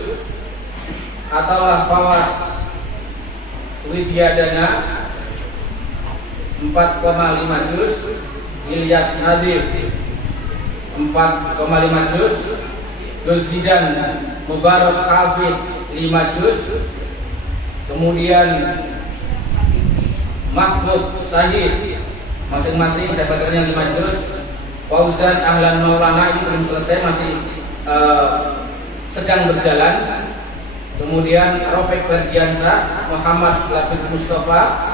Ataulah Fawas Widyadana 4,5 juz. Ilyas Nadir 4,5 juz. Gosidan Mubarak Hafid 5 juz. Kemudian Mahmud Sahid masing-masing saya bacakan yang 5 juz. Fauzan Ahlan Maulana ini belum selesai, masih sedang berjalan. Kemudian Rafiq Berdiansah, Muhammad Labib Mustafa,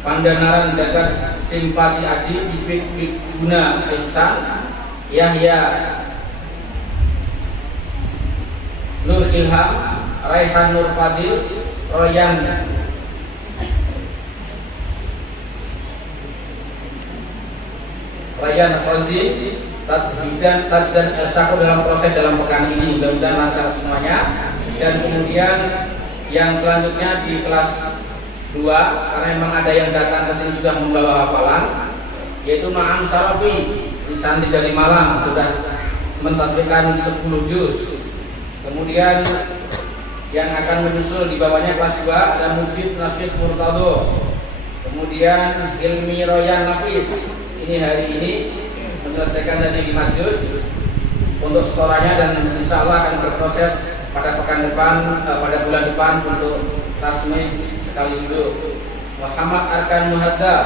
Pandanaran Jagat Simpati Aji, Ibik Guna Ihsan, Yahya Nur Ilham, Raihan Nur Fadil, Rayan Khazin, Tajdan Elsako dalam proses dalam pekan ini, mudah-mudahan lancar semuanya. Dan kemudian yang selanjutnya di kelas 2, karena memang ada yang datang ke sini sudah membawa hafalan, yaitu Ma'am Sarafi di santri dari Malang sudah mentasbihkan 10 juz. Kemudian yang akan menyusul di bawahnya kelas 2 ada Mujib Nasrid Murtado. Kemudian Ilmi Royan Nafis, ini hari ini menyelesaikan tadi 5 juz untuk sekolahnya, dan insya Allah akan berproses pada pekan depan, pada bulan depan untuk tasmih sekali dulu. Muhammad Arkan Muhadda,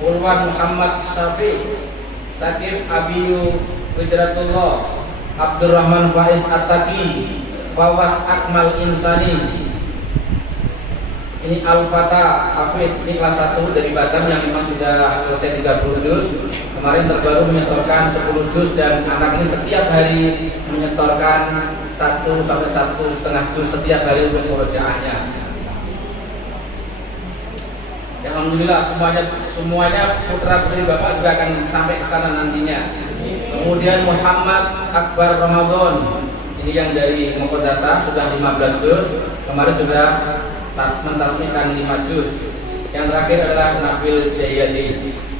Purwan Muhammad Syafi, Sakif Abiyu Wijratullah, Abdurrahman Faiz At-Taqi, Fawas Akmal Insani. Ini Al-Fatah Hafid, ini kelas 1 dari Batam yang memang sudah selesai 30 juz. Kemarin terbaru menyetorkan 10 juz, dan anak ini setiap hari menyetorkan 1 sampai 1,5 juz setiap hari untuk murojaahnya. Alhamdulillah semuanya putra putri Bapak juga akan sampai ke sana nantinya. Kemudian Muhammad Akbar Ramadan, ini yang dari Mokodasa sudah 15 juz. Kemarin sudah mentasmikan 5 juz. Yang terakhir adalah Nabil Jayadi.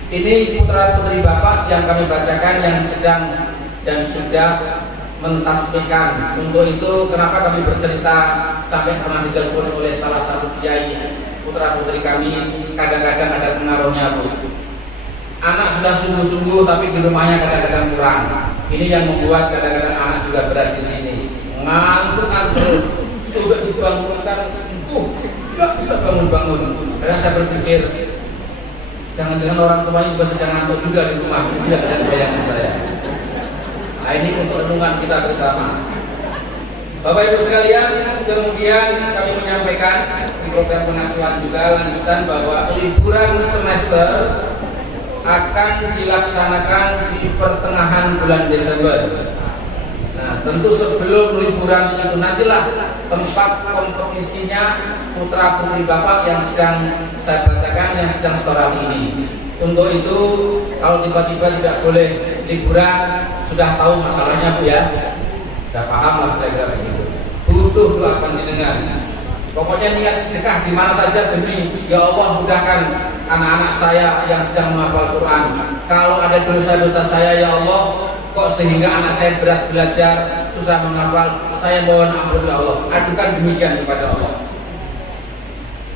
Ini putra putri Bapak yang kami bacakan yang sedang dan sudah mentasmikan. Untuk itu kenapa kami bercerita sampai pernah ditelepon oleh salah satu kiai putra putri kami, kadang-kadang ada pengaruhnya Bu. Anak sudah sungguh-sungguh tapi di rumahnya kadang-kadang kurang. Ini yang membuat kadang-kadang anak juga berat di sini. Ngantuk terus, coba dibangunkan, nggak bisa bangun-bangun. Karena saya berpikir, jangan-jangan orang tuanya juga sedang ngantuk juga di rumah. Itu yang kadang bayangan saya. Nah ini untuk renungan kita bersama. Bapak Ibu sekalian, kemudian kami menyampaikan di program pengasuhan juga lanjutan bahwa liburan semester akan dilaksanakan di pertengahan bulan Desember. Nah, tentu sebelum liburan itu nantilah tempat kompetisinya putra putri Bapak yang sedang saya bacakan, yang sedang setoran ini. Untuk itu, kalau tiba-tiba tidak boleh liburan, sudah tahu masalahnya Bu ya, sudah paham lah kira-kira begitu. Butuh doa panjenengan. Pokoknya niat sedekah di mana saja demi ya Allah mudahkan anak-anak saya yang sedang menghafal Quran. Kalau ada dosa-dosa saya ya Allah, kok sehingga anak saya berat belajar, susah menghafal, saya mohon ampun ya Allah. Adukan demikian kepada Allah.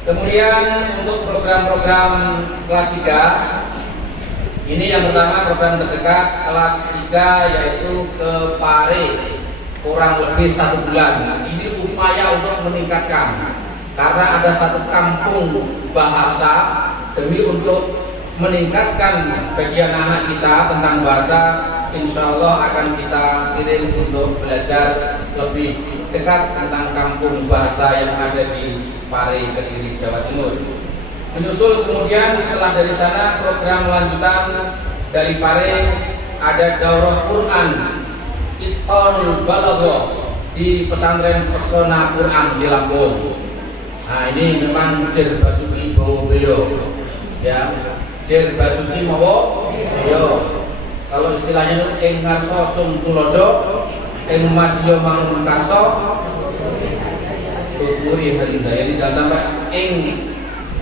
Kemudian untuk program-program kelas 3, ini yang pertama program terdekat kelas 3 yaitu ke Pare, kurang lebih 1 bulan. Ini upaya untuk meningkatkan, karena ada satu kampung bahasa demi untuk meningkatkan bagian anak kita tentang bahasa. Insya Allah akan kita kirim untuk belajar lebih dekat tentang kampung bahasa yang ada di Pare, Kediri, Jawa Timur. Menyusul kemudian setelah dari sana program lanjutan dari Pare ada Daurah Quran Itonul Balaghah di pesantren Pesona Quran di Lampung. Nah ini memang Jer Basuki Bowobeyo ya, Jer Basuki Bowobeyo. Kalau istilahnya itu ing ngarsa sung tulodo, ing madya mangun karso tuturi harinda. Jadi jangan sampai ing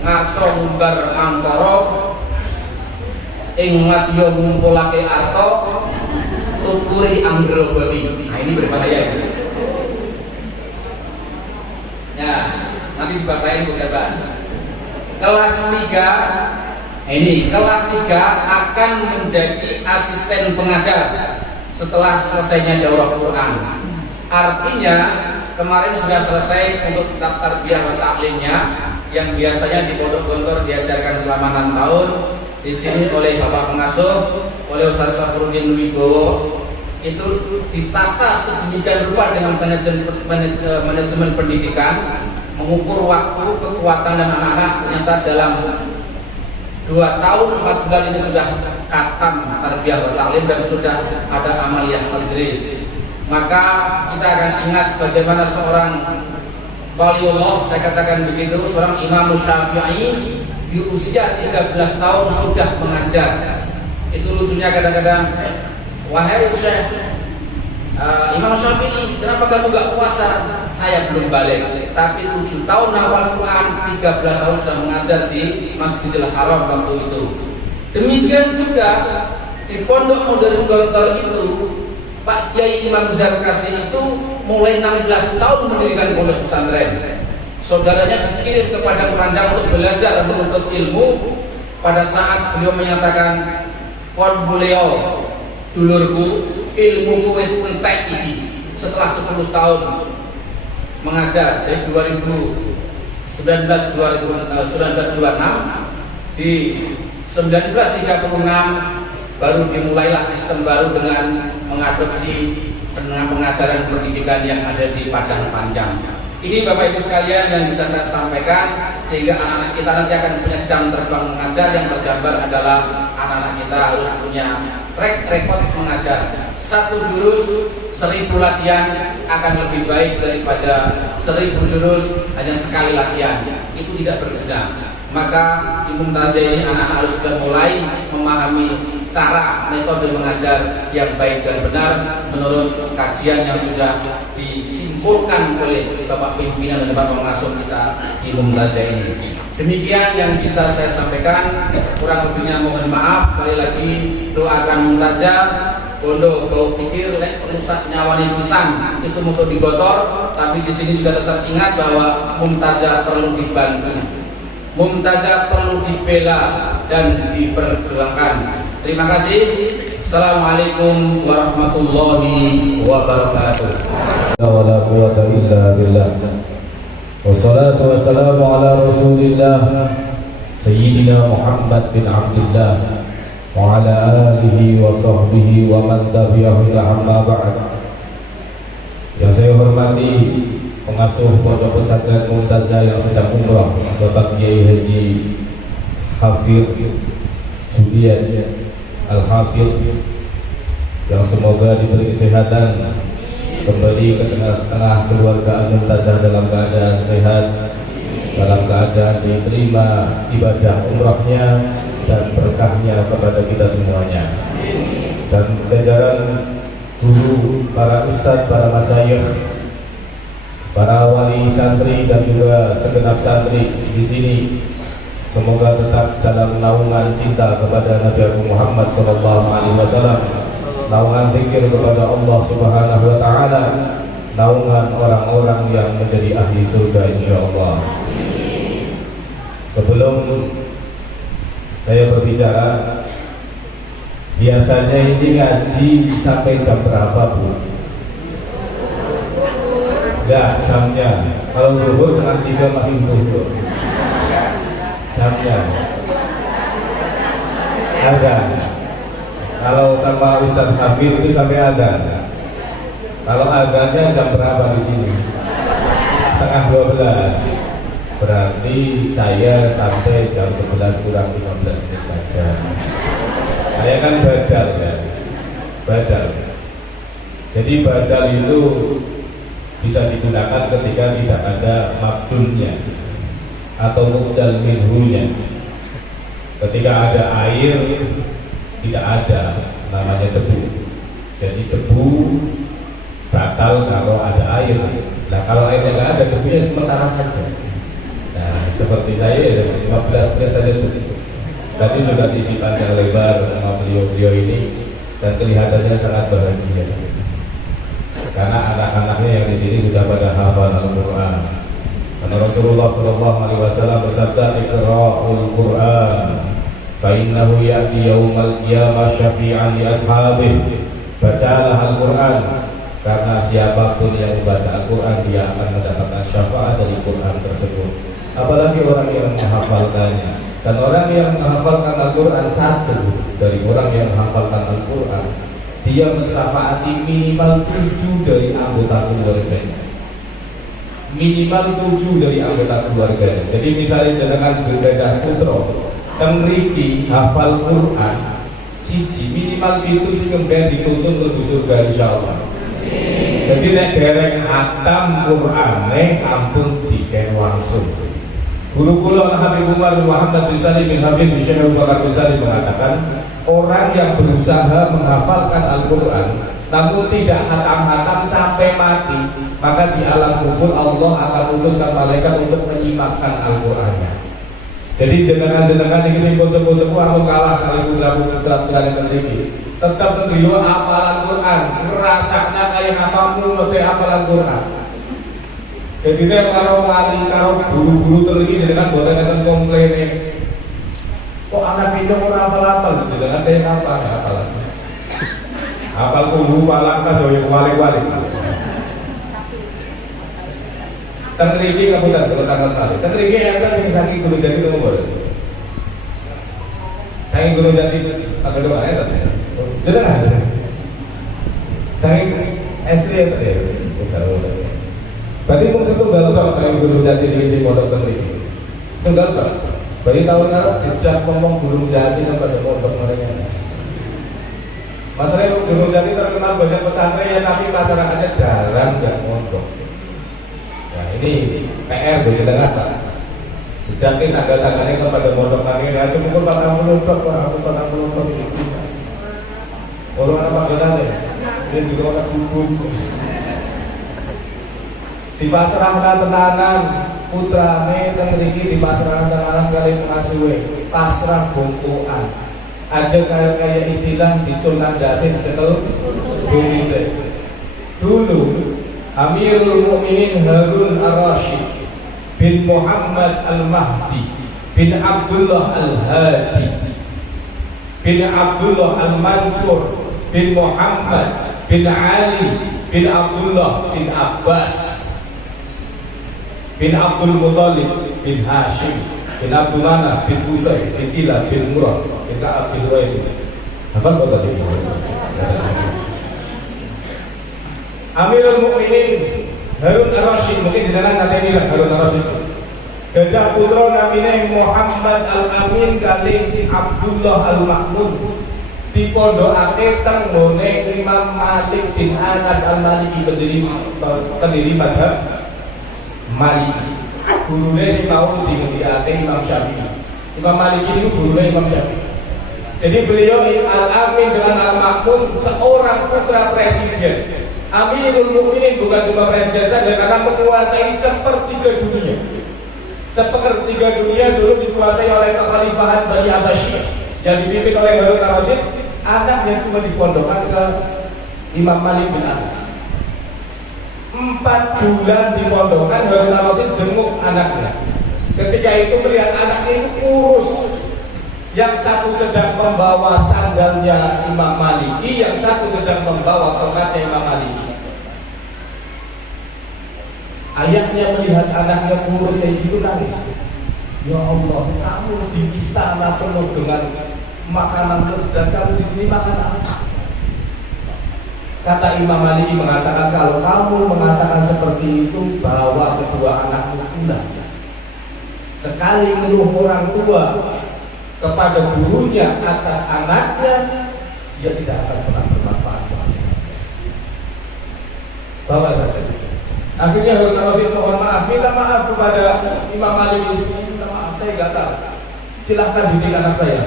ngarsa ngumbar angkara, ing madya ngumpulake arto, tuturi anggrobati. Nah ini berbahaya ini. Ya, nanti dibapain kita bahas. Kelas 3 ini kelas 3 akan menjadi asisten pengajar setelah selesainya daurah Quran. Artinya kemarin sudah selesai untuk kitab tarbiyah wa ta'limnya yang biasanya di Pondok Gontor diajarkan selama 6 tahun. Di sini oleh Bapak Pengasuh, oleh Ustaz Safruddin Wibowo, itu ditata sedemikian rupa dengan manajemen pendidikan, mengukur waktu, kekuatan dan anak-anak. Ternyata dalam 2 tahun 4 bulan ini sudah khatam tarbiyah wa ta'lim dan sudah ada amaliyah tadris. Maka kita akan ingat bagaimana seorang waliullah, saya katakan begitu, seorang Imam Syafi'i di usia 13 tahun sudah mengajar. Itu lucunya kadang-kadang, wahai Syekh Imam Syafi'i, kenapa kamu gak puasa? Saya belum balik, tapi 7 tahun hafal Quran, 13 tahun sudah mengajar di Masjidil Haram waktu itu. Demikian juga di Pondok Modern Gontor itu, Pak Kiai Imam Zarkasi itu mulai 16 tahun mendirikan pondok pesantren. Saudaranya dikirim ke Padang Panjang untuk belajar dan menuntut ilmu. Pada saat beliau menyatakan, "Kon beliau, dulurku, ilmuku wis entek iki." Setelah 10 tahun mengajar dari 1926 di 1936 baru dimulailah sistem baru dengan mengadopsi pengajaran pendidikan yang ada di Padang Panjang. Ini Bapak Ibu sekalian yang bisa saya sampaikan, sehingga anak-anak kita nanti akan punya jam terbang mengajar. Yang tergambar adalah anak-anak kita harus punya track record mengajar. 1 jurus 1000 latihan akan lebih baik daripada 1000 jurus hanya sekali latihan. Itu tidak berguna. Maka di Mumtazah ini anak-anak harus sudah mulai memahami cara metode mengajar yang baik dan benar menurut kajian yang sudah disimpan disimpulkan oleh Bapak Pimpinan dan Bapak Pengasuh kita di Mumtazah ini. Demikian yang bisa saya sampaikan, kurang lebihnya mohon maaf. Sekali lagi doakan Mumtazah, bondo bau pikir lek perusak nyawani pisan itu untuk digotor, tapi di sini juga tetap ingat bahwa Mumtazah perlu dibantu, Mumtazah perlu dibela dan diperjuangkan. Terima kasih. Assalamualaikum warahmatullahi wabarakatuh. Wala quwwata illa billah. Wassalatu wassalamu ala Rasulillah Sayyidina Muhammad bin Abdullah wa ala alihi wa sahbihi wa man tabi'ahu amma ba'd. Yang saya hormati pengasuh Pondok Pesantren Mumtazah yang sedang umrah, Bapak Kiai Haji Hafidh Subian Al-Hafidh, yang semoga diberi kesehatan, kembali ke tengah-tengah keluarga Mumtazah dalam keadaan sehat, dalam keadaan diterima ibadah umrahnya dan berkahnya kepada kita semuanya, dan jajaran guru, para ustadz, para masyayikh, para wali santri dan juga segenap santri di sini, semoga tetap dalam naungan cinta kepada Nabi Muhammad SAW, naungan zikir kepada Allah Subhanahu wa Ta'ala, naungan orang-orang yang menjadi ahli surga insyaallah. Sebelum saya berbicara, biasanya ini ngaji sampai jam berapa, Bu? Enggak, jamnya. Kalau zuhur setengah 3 masih zuhur. Jamnya ada. Kalau sama Ustaz Hafidh itu sampai ada. Kalau adanya jam berapa di sini? Setengah 12. Berarti saya sampai jam 11 kurang 15 menit saja. Saya kan badal ya, badal. Jadi badal itu bisa digunakan ketika tidak ada mabdulnya atau mubdal minhunya. Ketika ada air, tidak ada, namanya debu. Jadi debu batal kalau ada air. Nah, kalau airnya nggak ada, debunya sementara saja. Nah, seperti saya 15 menit saja cukup. Tadi sudah diisi panjang lebar sama beliau-beliau ini, dan kelihatannya sangat bahagia karena anak-anaknya yang di sini sudah pada hafal Al-Quran. Karena Rasulullah SAW bersabda, "Iqra'ul Quran, fa innahu ya'ti yaumal qiyamah syafi'an li ashabihi." Bacalah Al-Quran, karena siapapun yang membaca Al-Quran dia akan mendapatkan syafaat dari Quran tersebut. Apalagi orang yang menghafalkannya. Dan orang yang menghafalkan Al-Quran, satu dari orang yang menghafalkan Al-Quran, dia mensyafaati minimal 7 dari anggota keluarganya. Minimal 7 dari anggota keluarganya. Jadi misalnya jenengan bergadah putra dan mriki hafal Quran siji, minimal itu sing kemben dituntun mlebu surga insyaallah. Jadi nek dereng hatam Qur'ane ampun diken langsung. Guru kula Habib Umar bin Muhammad bin Salim bin Habib bin Syekh Abu Bakar bin Salim mengatakan, orang yang berusaha menghafalkan Al-Quran namun tidak hatam-hatam sampai mati, maka di alam kubur Allah akan utuskan malaikat untuk menyimakkan Al-Qurannya. Jadi jenengan-jenengan ini sing sepuh-sepuh aku kalah kali putra-putra yang tertinggi, tetap tentu hafalan Quran, ngerasaknya kayak ngapamu lebih hafalan Quran. Jadi kalau wali, kalau guru-guru tertinggi jenengan boleh datang komplain, kok anak itu orang hafal-hafal gitu, jenengan kayak apa hafalan? Hafal kubu falak tas yang wali-wali. Tengriki kabutan kalau tanggal kali. Tengriki yang kan sing saking guru jadi itu boleh. Saking guru jadi agak doa ya tadi. Jenengan. Saking istri apa ya? Berarti pun setunggal kok saking guru jadi di sini pondok Tengriki. Tunggal kok. Bagi tahun ngarep dijak ngomong guru jadi kepada pondok mereka. Masalahnya Gunung Jati terkenal banyak pesantren, tapi masyarakatnya jarang nggak mondok. Nah ini PR bagi dengar Pak. Jati tangga-tangganya kepada mondok kami, ya cukup 40 blok, aku 40 blok itu. Orang apa jalan ya? Dia juga makan bubuk. dipasrahkan tenanan putrane teng mriki dipasrahkan tenanan kali pengasuhe pasrah bongkoan aja kayak istilah diculna dasi dicekel bumi. Dulu Amirul Mukminin Harun Ar-Rasyid bin Muhammad Al-Mahdi bin Abdullah Al-Hadi bin Abdullah Al-Mansur bin Muhammad bin Ali bin Abdullah bin Abbas bin Abdul Muttalib bin Hashim bin Abdul Manaf bin Qusay bin Kilab bin Murad bin Ka'ab bin Lu'ay. Hafal betul ini. Amirul Mukminin Harun Ar-Rasyid, mungkin jenengan nanti ini Harun Ar-Rasyid. Gadah putra namine Muhammad Al-Amin kali Abdullah Al-Makmun dipondhokake teng nggone Imam Malik bin Anas Al-Maliki pendiri mazhab Maliki. Gurune sing mau dimulyakake Imam Syafi'i. Imam Maliki itu gurune Imam Syafi'i. Jadi beliau Al-Amin dengan Al-Makmun seorang putra presiden. Amirul Mukminin bukan cuma presiden saja karena menguasai sepertiga dunia. Sepertiga dunia dulu dikuasai oleh kekhalifahan Bani Abbasiyah yang dipimpin oleh Harun Ar-Rasyid. Anaknya cuma dipondokkan ke Imam Malik bin Anas. 4 bulan dipondokkan, Harun Ar-Rasyid jenguk anaknya. Ketika itu melihat anaknya itu kurus. Yang satu sedang membawa sandalnya Imam Maliki, yang satu sedang membawa tongkatnya Imam Maliki. Ayahnya melihat anaknya kurus kayak gitu nangis. Ya Allah, kamu di istana penuh dengan makanan lezat, kamu di sini makan apa? Kata Imam Maliki mengatakan, kalau kamu mengatakan seperti itu, bawa kedua anakmu pulang. Sekali mengeluh orang tua kepada gurunya atas anaknya, dia tidak akan pernah bermanfaat sama sekali. Bawa saja. Akhirnya Harun Ar-Rasyid mohon maaf, minta maaf kepada Imam Malik. Minta maaf, saya nggak tahu. Silahkan didik anak saya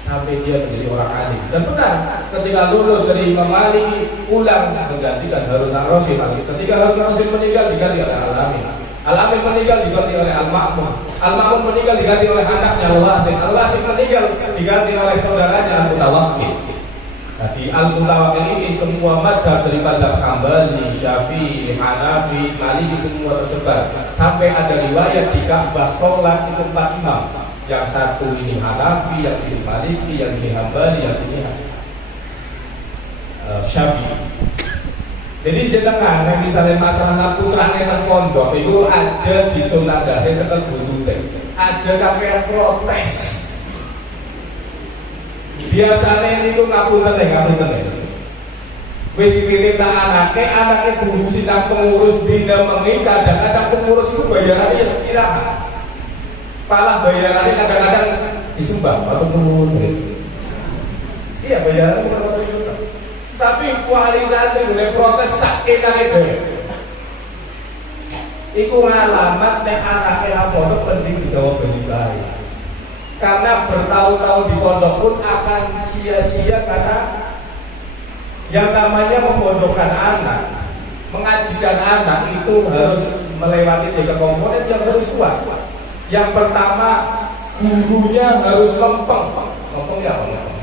sampai dia menjadi orang alim. Dan benar, ketika lulus dari Imam Malik, pulang menggantikan Harun Ar-Rasyid. Ketika Harun Ar-Rasyid meninggal, diganti oleh Al-Amin. Al-Amin meninggal, diganti oleh Al-Ma'mun. Al-Ma'mun meninggal, diganti oleh anaknya Al-Wathik. Al-Wathik meninggal, diganti oleh saudaranya Al-Mutawakkil. Jadi Al-Mutawakkil ini semua madhab dari madhab Hambali, Syafi'i, Hanafi, Maliki semua tersebar. Sampai ada riwayat di Ka'bah sholat itu 4 imam. Yang satu ini Hanafi, yang ini Maliki, yang ini Hambali, yang ini Syafi'i. Jadi jenengan yang misalnya masalah putrane nang pondok itu aja diconagase cekel butute. Aja kakean protes. Biasanya itu ngapunten. Wis dipilih anaknya diurusi nang pengurus bina mengi, kadang-kadang pengurus itu bayarannya ya sekirahat. Palah bayarannya kadang-kadang disembah atau pengurus. Iya bayarannya berapa juta. Tapi wali santri boleh protes sakenane dhewe. Iku ngalamat nek anake pondok penting digawa baik. Karena bertahun-tahun di pondok pun akan sia-sia karena yang namanya memondokkan anak, mengajikan anak itu harus melewati 3 komponen yang harus kuat. Yang pertama, gurunya harus lempeng. Lempeng ya apa?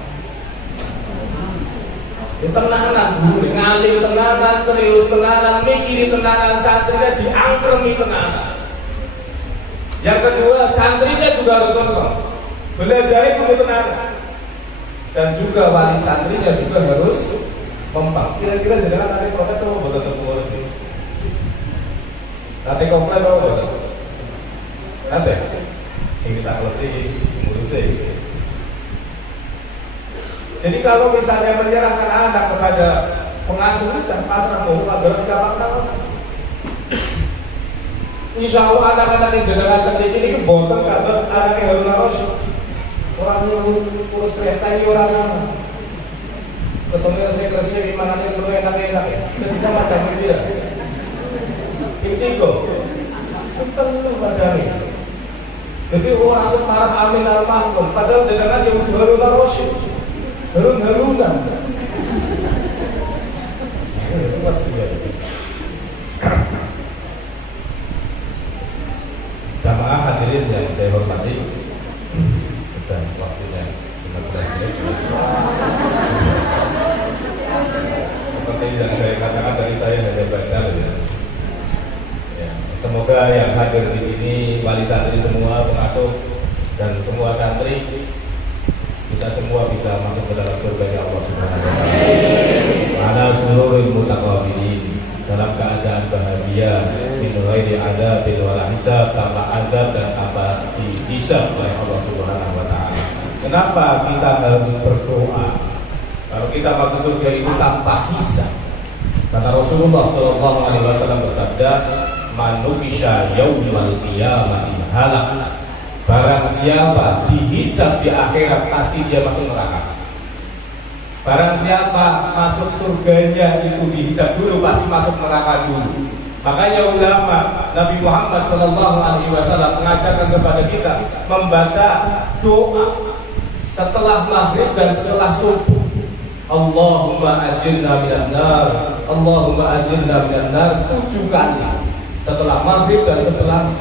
Tenanan guru, ngalim tenanan, serius tenanan, mikiri tenanan, santrinya diangkremi tenanan. Yang kedua, santrinya juga harus lempeng. Belajar itu tenanan. Dan juga wali santrinya juga harus lempeng. Kira-kira jangan nanti protes atau betul pengurus ini. Nanti komplain atau betul? Nanti sing kita letih ngurusnya. Jadi kalau misalnya menyerahkan anak kepada pengasuh dan pasrah bahwa berarti gampang. Insya Allah anak-anak yang jenengan ketik ini boten kados anaknya Harun Ar-Rasyid. Orang urus kereta ini orang mana? Ketemu resik-resik di mana yang perlu enak-enak. Jadi macam itu ya. Intigo, ketemu padanya. Jadi orang semarang Amin Al-Makmun, padahal jenengan yang Harun Ar-Rasyid. Harunan. semoga yang hadir di sini, wali santri semua, pengasuh dan semua santri, kita semua bisa masuk ke dalam surga Allah Subhanahu wa taala. Ala sururil mutaqabilin, dalam keadaan bahagia, min ghairi adab wala hisab, tanpa adab dan tanpa dihisab oleh Allah Subhanahu wa taala. Kenapa kita harus berdoa? Kalau kita masuk surga itu tanpa hisab. Karena Rasulullah Shallallahu Alaihi Wasallam bersabda, "Manubisha yaumal qiyamati halak." Barang siapa dihisab di akhirat pasti dia masuk neraka. Barang siapa masuk surganya itu dihisab dulu pasti masuk neraka dulu. Makanya ulama Nabi Muhammad Shallallahu Alaihi Wasallam mengajarkan kepada kita membaca doa setelah maghrib dan setelah subuh. Allahumma ajirna minan nar, Allahumma ajirna minan nar 7 kali setelah maghrib dan setelah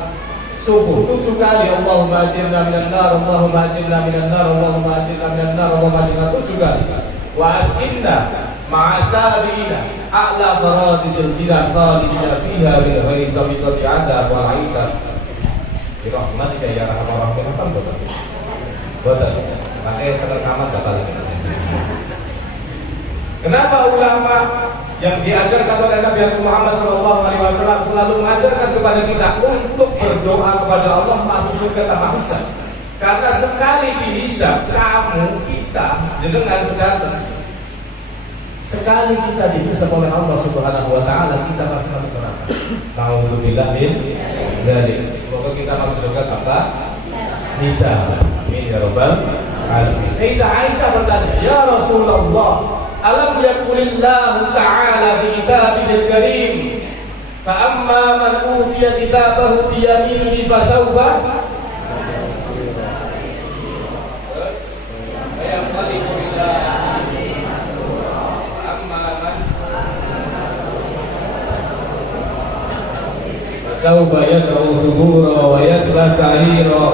subuh. 7 kali Allahumma ajirna minan nar, Allahumma ajirna minan nar, Allahumma ajirna minan nar, Allahumma ajirna 7 kali. Wa asqinna ma'asabina a'la faradizil jinan khalidina fiha min ghairi sabiqati adab wa aita bi rahmatika ya arhamar rahimin. Betul. Pakai rekaman sekali. Kenapa ulama yang diajarkan oleh Nabi Muhammad SAW selalu mengajarkan kepada kita untuk berdoa kepada Allah masuk surga tanpa hisab? Karena sekali dihisab, kamu, kita, dengan sedang sekali kita dihisab oleh Allah Subhanahu wa taala, kita pasti masuk neraka. Nauzubillah min dzalik. Semoga kita masuk surga tanpa hisab. Amin ya rabbal alamin. Sayyidah Aisyah bertanya, "Ya Rasulullah, alam yaqulillahu ta'ala fi kitabihil karim fa amma man utiya kitabahu bi yaminihi fasawfa sawfa yad'u thubura wa yasla sa'ira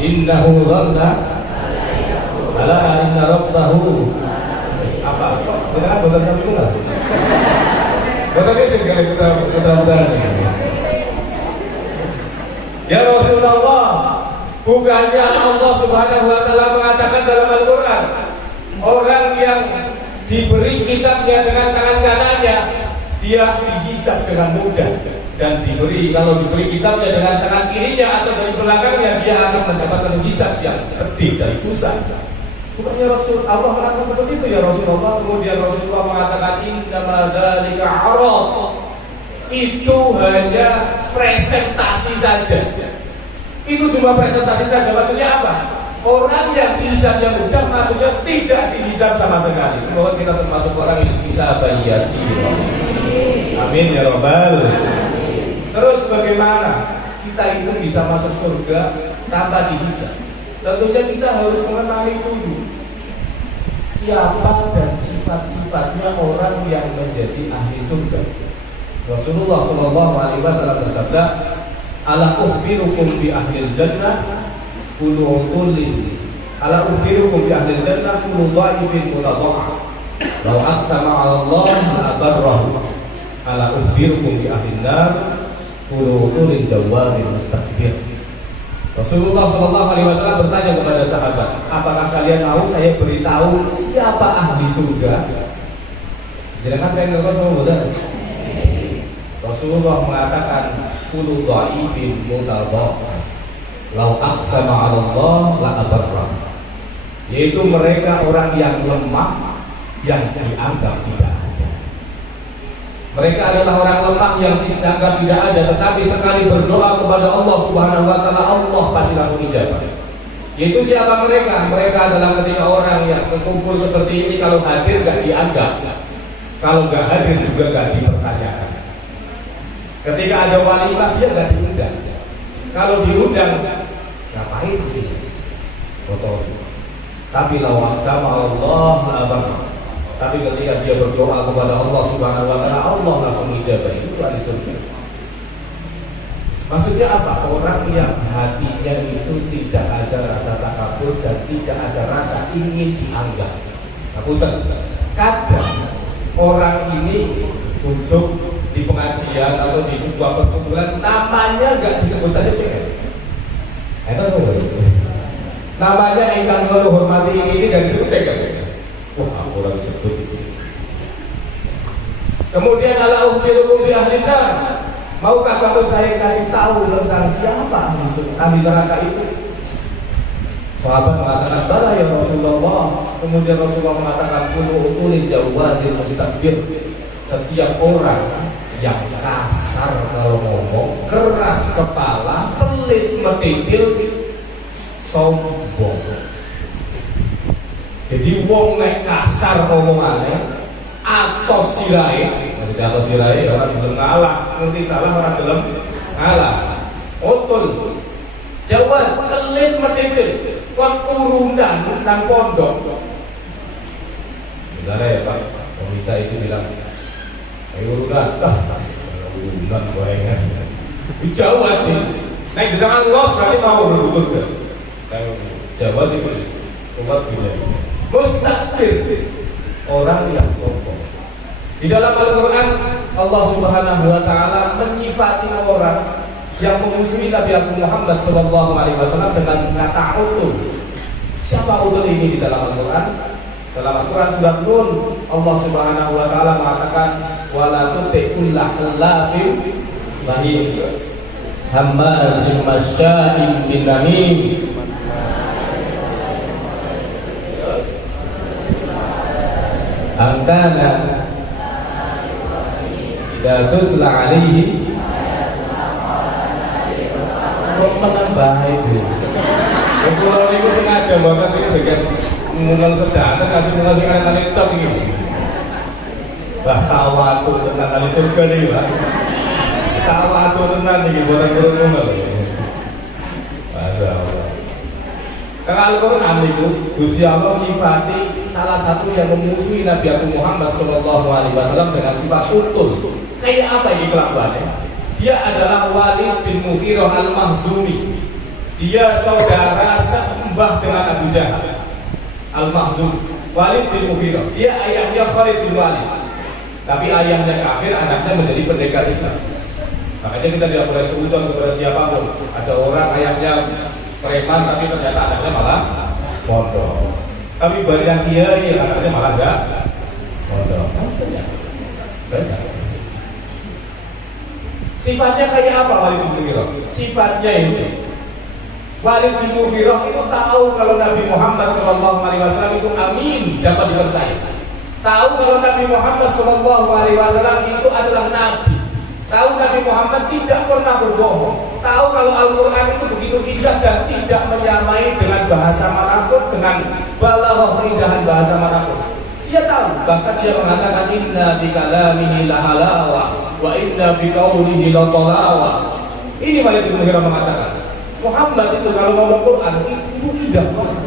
innahu dhanna ala inna rabbahu apa? Jangan bukan sampai enggak. Bukan sih kalau kita besar. Ya Rasulullah, bukannya Allah Subhanahu wa taala mengatakan dalam Al-Qur'an, orang yang diberi kitabnya dengan tangan kanannya, dia dihisab dengan mudah, dan kalau diberi kitabnya dengan tangan kirinya atau dari belakangnya, dia akan mendapatkan hisab yang pedih dan susah. Bukannya Rasul Allah mengatakan seperti itu ya Rasulullah. Kemudian Rasulullah mengatakan innama dzalika 'arad. Itu hanya presentasi saja. Itu cuma presentasi saja. Maksudnya apa? Orang yang dihisabnya mudah, maksudnya tidak dihisab sama sekali. Semoga kita termasuk orang yang bisa bayasi. Amin ya rabbal. Terus bagaimana kita itu bisa masuk surga tanpa dihisab? Tentunya kita harus mengenali dulu siapa dan sifat-sifatnya orang yang menjadi ahli surga. Rasulullah SAW bersabda, "Ala ukhbirukum bi ahlil jannah kullu utulin, ala ukhbirukum bi ahlil jannah kullu dhaifin mutadha'af, law aqsama 'ala Allah la abarrahu, ala ukhbirukum bi ahlin nar kullu utulin jawabin mustakbir." Rasulullah SAW bertanya kepada sahabat, apakah kalian tahu saya beritahu siapa ahli surga? Jangan kalian nggak tahu betul. Rasulullah mengatakan, kullu dhaifin mutadha'af, lau aqsama 'ala Allah la abarrah. Yaitu mereka orang yang lemah yang dianggap tidak ada. Mereka adalah orang lemah yang dianggap tidak ada, tetapi sekali berdoa kepada Allah Subhanahu wa taala, Allah pasti langsung ijabah. Yaitu siapa mereka? Mereka adalah ketika orang yang berkumpul seperti ini, kalau hadir gak dianggap, kalau gak hadir juga gak dipertanyakan. Ketika ada walimah dia gak diundang, kalau diundang ngapain sih? Foto. Tapi lawang sama Allah abang. Tapi ketika dia berdoa kepada Allah Subhanahu wa taala, Allah langsung ijabah. Itu ahli surga. Maksudnya apa? Orang yang hatinya itu tidak ada rasa takabur dan tidak ada rasa ingin dianggap. Kadang orang ini duduk di pengajian atau di sebuah perkumpulan, namanya nggak disebut aja cewek. Itu namanya ingkang kula hormati ini nggak disebut cewek. Wah, aku orang sebut. Kemudian ala ukhbirukum bi ahli nar. Maukah kamu saya kasih tahu tentang siapa maksud ahli neraka itu? Sahabat mengatakan, bala ya Rasulullah. Kemudian Rasulullah mengatakan, kullu utulin jawadil mustakbir. Setiap orang yang kasar kalau ngomong, keras kepala, pelit metitil, sombong. Jadi wong nek kasar ngomongane, atos sirai, maksudnya atos sirai orang belum ngalah, nanti salah orang belum ngalah. Otul, jawab, pelit metitil. Kon urunan nang pondok. Misalnya ya Pak, pemerintah itu bilang, ayo urunan, urunan gorengan. Dijawab nih, naik jangan los berarti mau menuju surga. Jawab itu, umat bilang, mustakbir, orang yang sombong. Di dalam Al-Quran, Allah Subhanahu Wa Taala menyifati orang yang memusuhi Nabi Muhammad SAW dengan kata utul. Siapa utul ini di dalam Al-Quran? Dalam Al-Quran surat Nun, Allah Subhanahu Wa Taala mengatakan, wala tuti'ul lahallafin mahin hammazim masya'in binamim angkana idza tutla alaihi menambah itu. Pulau ini sengaja banget ini bagian mungal sedana kasih mungal sing kali tok iki. Bah tawatu tenan kali surga nih, Pak. Tawatu tenan iki boten mungal. Masyaallah. Kalau Al-Qur'an itu Gusti Allah nyifati salah satu yang memusuhi Nabi Muhammad SAW dengan sifat utul. Kayak apa ini kelakuannya? Dia adalah Walid bin Mughirah al-Makhzumi. Dia saudara sembah dengan Abu Jahal al-Makhzumi. Walid bin Mughirah. Dia ayahnya Khalid bin Walid. Tapi ayahnya kafir, anaknya menjadi pendekar Islam. Makanya kita tidak boleh sebutan kepada siapapun. Ada orang ayahnya preman, tapi ternyata anaknya malah pondok. Tapi banyak kiai anaknya malah enggak pondok. Banyak. Sifatnya kayak apa Walid bin Mughirah? Sifatnya itu Walid bin Mughirah itu tahu kalau Nabi Muhammad SAW itu amin, dapat dipercaya. Tahu kalau Nabi Muhammad SAW itu adalah Nabi. Tahu Nabi Muhammad tidak pernah berbohong. Tahu kalau Al-Quran itu begitu indah dan tidak menyamai dengan bahasa manapun, dengan balaghah keindahan bahasa manapun. Dia tahu, bahkan dia mengatakan inna fi kalamihi la halawa wa inna fi qawlihi la talawa. Ini Walid bin Mughirah mengatakan, Muhammad itu kalau ngomong Quran itu indah banget.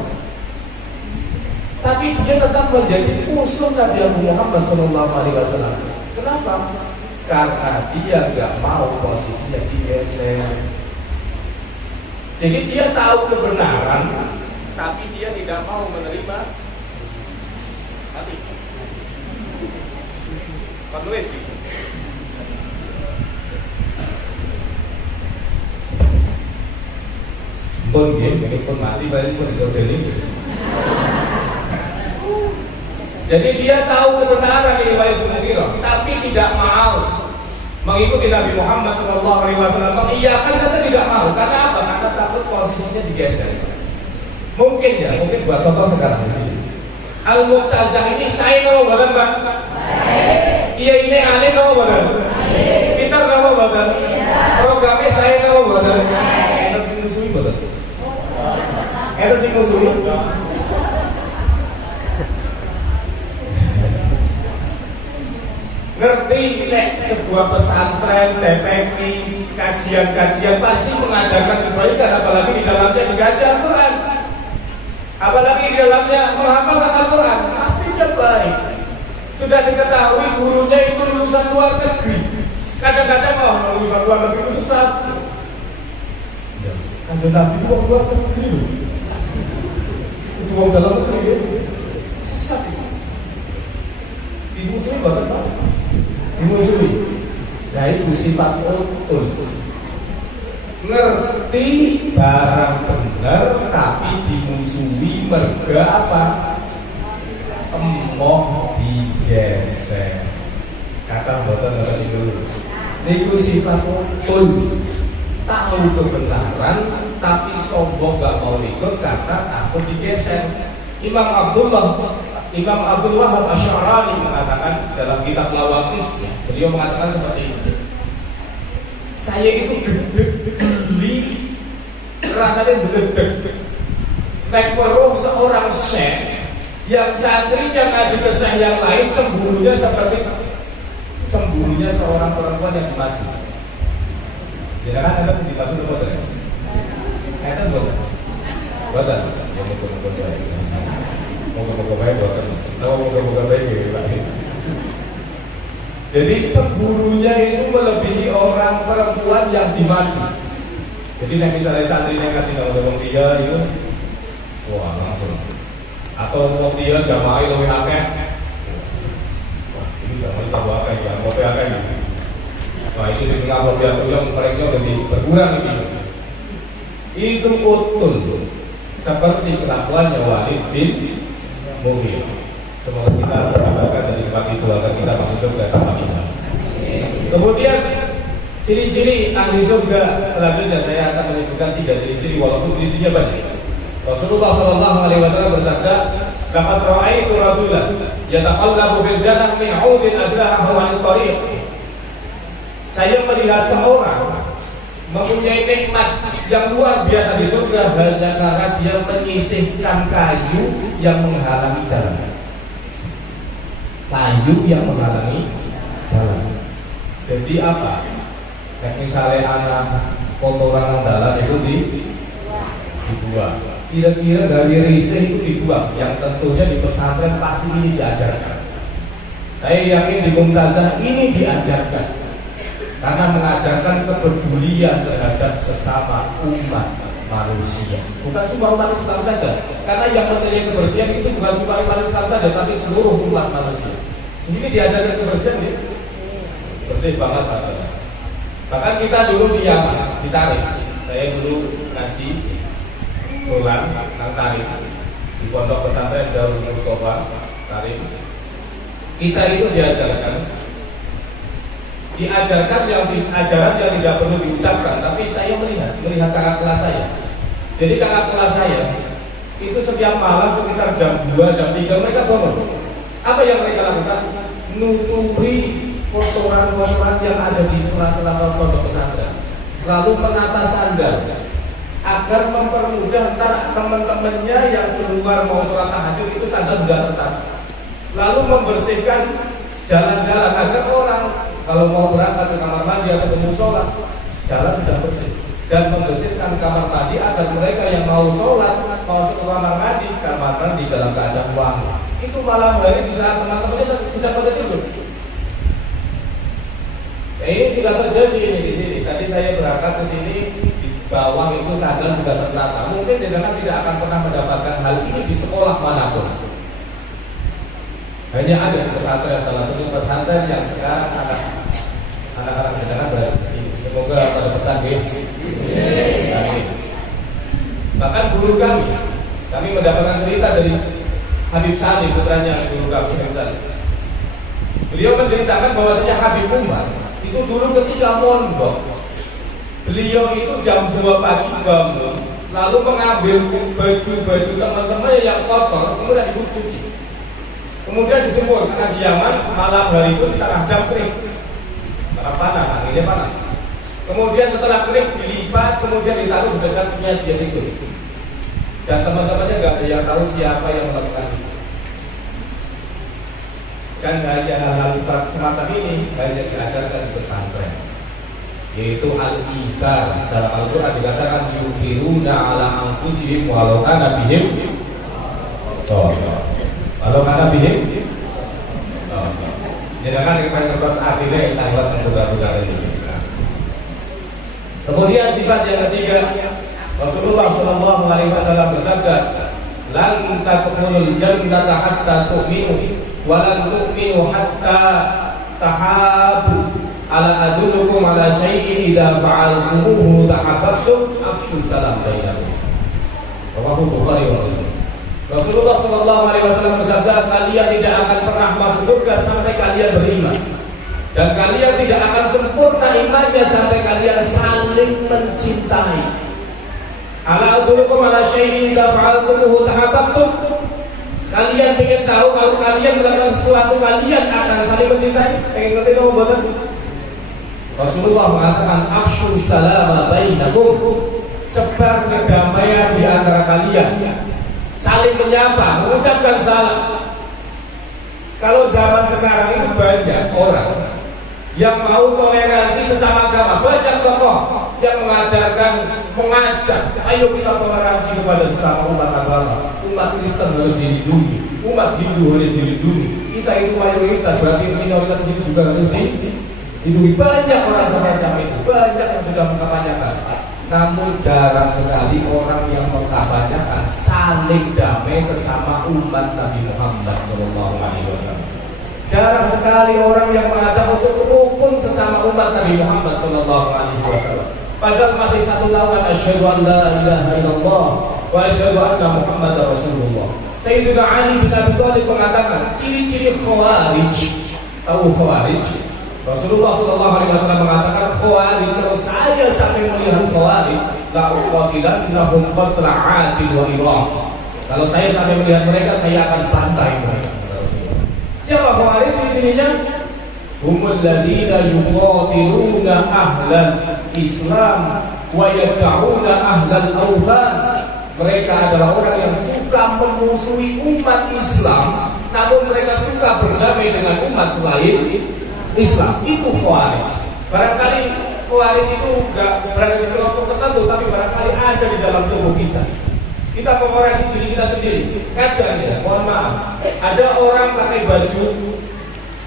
Tapi dia tetap menjadi musuh Nabi Muhammad SAW. Kenapa? Karena dia nggak mau posisinya digeser. Jadi dia tahu kebenaran, tapi dia tidak mau menerima. Tapi penulis pun ini pun mati balik pun ini. Jadi dia tahu kebenaran ini Walid bin Mughirah, tapi tidak mau mengikuti Nabi Muhammad SAW. Mengiyakan saja tidak mau. Karena apa? Karena takut posisinya digeser. Mungkin ya, mungkin buat contoh sekarang di sini. Al-Mu'tazah ini saya nama badan Pak. Iya ini alim nama badan. Pintar nama badan. Programnya saya nama badan. Enak sih musuhi badan. Enak sih musuhi. Ngerti nek sebuah pesantren, TPQ, kajian-kajian pasti mengajarkan kebaikan, apalagi di dalamnya digaji Al-Quran, apalagi di dalamnya menghafalkan Al-Quran, pastinya baik. Sudah diketahui gurunya itu lulusan luar negeri. Kadang-kadang lulusan luar negeri itu sesat. Kanjeng Nabi itu orang luar negeri loh. Itu orang dalam negeri sesat itu. Di muslim bahkan Pak. Di muslim itu sifat utul. Ngerti barang bener tapi dimusuhi merga apa? Emoh digeser. Kata mboten itu. Niku sifat utul. Tahu kebenaran tapi sombong gak mau ikut karena takut digeser. Imam Abdul Wahab Asy'arani mengatakan dalam kitab Lawaqih, beliau mengatakan seperti ini. Saya itu geli, rasanya gedeg. Nek weruh seorang syekh yang santrinya ngaji ke syekh yang lain, cemburunya seperti cemburunya seorang perempuan yang mati. Ya kan ada sedih batu dulu tadi. Ada belum? Buatan. Ya mau baik. Mau baik buatan. Mau baik ya. Jadi cemburunya itu melebihi orang perempuan yang dimati. Jadi nek misalnya santrinya kasih ngomong dia itu, wah langsung. Atau ngomong dia jamaah lebih akeh. Wah ini jamaah tambah akeh ya, mau akeh gitu. Nah itu sih ngapa dia mereka jadi berkurang ini. Itu utul seperti kelakuannya Walid bin Mughirah. Semoga kita terbebaskan dari sifat itu agar kita masuk surga tanpa hisab. Kemudian ciri-ciri ahli surga selanjutnya saya akan menyebutkan 3 ciri-ciri walaupun ciri-cirinya banyak. Rasulullah SAW bersabda, "Laqad ra'aitu rajulan yataqallabu fil jannah min 'udin azzahahu 'anil tariq." Saya melihat seorang mempunyai nikmat yang luar biasa di surga hanya karena dia menyisihkan kayu yang menghalangi jalan. Kayu yang menghalangi jalan. Jadi apa? Kayak misalnya anak kotoran dalam itu dibuang. Kira-kira dari risih itu dibuang. Yang tentunya di pesantren pasti ini diajarkan. Saya yakin di Mumtazah ini diajarkan. Karena mengajarkan kepedulian terhadap sesama umat manusia. Bukan cuma umat Islam saja. Karena yang mempunyai kebersihan itu bukan cuma umat Islam saja, tapi seluruh umat manusia. Di sini diajarkan kebersihan, ya? Bersih banget masalah. Bahkan kita dulu di Yaman, ditarik. Saya dulu ngaji, pulang, tarik di pondok pesantren Darul Mustafa, tarik. Kita itu diajarkan yang ajaran yang tidak perlu diucapkan, tapi saya melihat kakak kelas saya. Jadi kakak kelas saya itu setiap malam sekitar jam 2, jam 3 mereka bangun. Apa yang mereka lakukan? Nuturi kotoran-kotoran yang ada di sela-sela pondok pesantren, lalu menata sandal agar mempermudah ntar teman-temannya yang keluar mau sholat tahajud itu sandal sudah tertata. Lalu membersihkan jalan-jalan agar orang kalau mau berangkat ke kamar mandi atau ke musola, jalan sudah bersih. Dan membersihkan kamar mandi agar mereka yang mau sholat, mau ke kamar mandi dalam keadaan wangi. Itu malam hari di saat teman-temannya sudah pada tidur. Ini sudah terjadi ini di sini. Tadi saya berangkat ke sini, di bawah itu sandal sudah tertata. Mungkin jenengan tidak akan pernah mendapatkan hal ini di sekolah manapun. Hanya ada di pesantren, salah satu pesantren yang sekarang anak-anak sedang berada di sini. Semoga pada petang ya. Bahkan guru kami mendapatkan cerita dari Habib Salim, putranya guru kami Habib Salim. Beliau menceritakan bahwasanya Habib Umar itu dulu ketika mondok, beliau itu jam 2 pagi bangun, lalu mengambil baju-baju teman-teman yang kotor, kemudian dicuci. Kemudian dijemur karena di Yaman malam hari itu setengah jam kering, karena panas, anginnya panas. Kemudian setelah kering dilipat, kemudian ditaruh di dekatnya dia itu. Dan teman-temannya nggak ada yang tahu siapa yang melakukan itu. Dan hanya hal-hal semacam ini hanya diajarkan di pesantren, yaitu al-ithar. Dalam Al-Quran dikatakan yufiruna ala anfusihim walau kana bihim kalau kana bihim jangan kita ngertos akhirnya tanggal budak-budak ini. Kemudian sifat yang ketiga, Rasulullah SAW bersabda, "Lan tadkhulul jannata hatta tu'minu wa lan tu'minu hatta tahabu Ala adullukum ala syai'in idza fa'altumuhu tahabbtum afshu salam bainakum. Rawahu Bukhari wa Muslim. Rasulullah sallallahu alaihi wasallam bersabda, kalian tidak akan pernah masuk surga sampai kalian beriman. Dan kalian tidak akan sempurna imannya sampai kalian saling mencintai. Ala adullukum ala syai'in idza fa'altumuhu tahabbtum. Kalian ingin tahu kalau kalian melakukan sesuatu kalian akan saling mencintai? Pengen ngerti kamu buatan? Rasulullah mengatakan afshu salama bainakum, sebar kedamaian di antara kalian, saling menyapa, mengucapkan salam. Kalau zaman sekarang itu banyak orang yang mau toleransi sesama agama, banyak tokoh yang mengajak, ayo kita toleransi kepada sesama umat agama. Umat Kristen harus dilindungi, umat Hindu harus dilindungi. Kita itu mayoritas, berarti minoritas itu juga harus dilindungi. Banyak orang semacam itu, banyak yang sudah mengkampanyekan. Namun jarang sekali orang yang mengkampanyekan saling damai sesama umat Nabi Muhammad SAW. Jarang sekali orang yang mengajak untuk rukun sesama umat Nabi Muhammad SAW. Padahal masih satu lawan, asyhadu an la ilaha illallah wa asyhadu anna Muhammadar Rasulullah. Sayyidina Ali bin Abi Thalib mengatakan ciri-ciri khawarij. Tahu khawarij? Rasulullah SAW mengatakan khawarij, kalau saya sampai melihat khawarij, la uqatilannahum qatla 'adil wa iram. Kalau saya sampai melihat mereka, saya akan bantai mereka. Siapa khawarij? Ciri-cirinya humul ladzina yuqatiluna ahlal Islam wa yad'una ahlal awthan. Mereka adalah orang yang suka memusuhi umat Islam, namun mereka suka berdamai dengan umat selain Islam. Itu khawarij. Barangkali khawarij itu enggak berada di kelompok tertentu, tapi barangkali ada di dalam tubuh kita. Kita mengoreksi diri kita sendiri. Kadang ya, mohon maaf, ada orang pakai baju,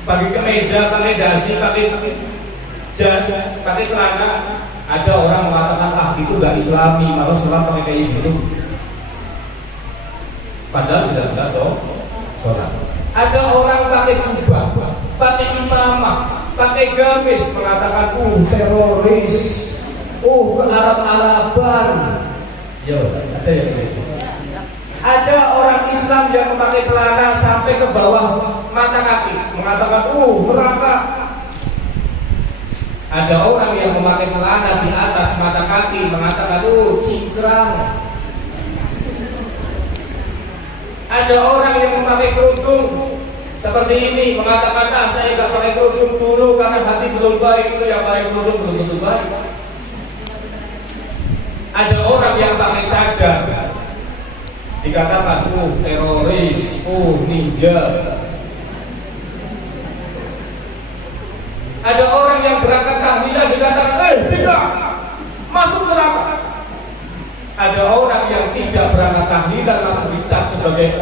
pakai kemeja, pakai dasi, pakai jas, pakai celana. Ada orang mengatakan itu enggak Islami, malah sholat pakai kayak gitu. Padahal jelas-jelas sholat. Ada orang pakai jubah, pakai imamah, pakai gamis, mengatakan teroris, Arab-Araban. Ya, ada yang begitu. Ada orang Islam yang memakai celana sampai ke bawah mata kaki, mengatakan neraka. Ada orang yang memakai celana di atas mata kaki, mengatakan cingkrang. Ada orang yang memakai kerudung seperti ini, mengatakan saya gak pakai kerudung dulu karena hati belum baik. Itu yang pakai kerudung belum tentu baik. Ada orang yang pakai cadar, dikatakan teroris, ninja. Ada orang yang berangkat tahlilan, dikatakan tidak, masuk neraka. Ada orang yang tidak berangkat tahlilan lalu dicap sebagai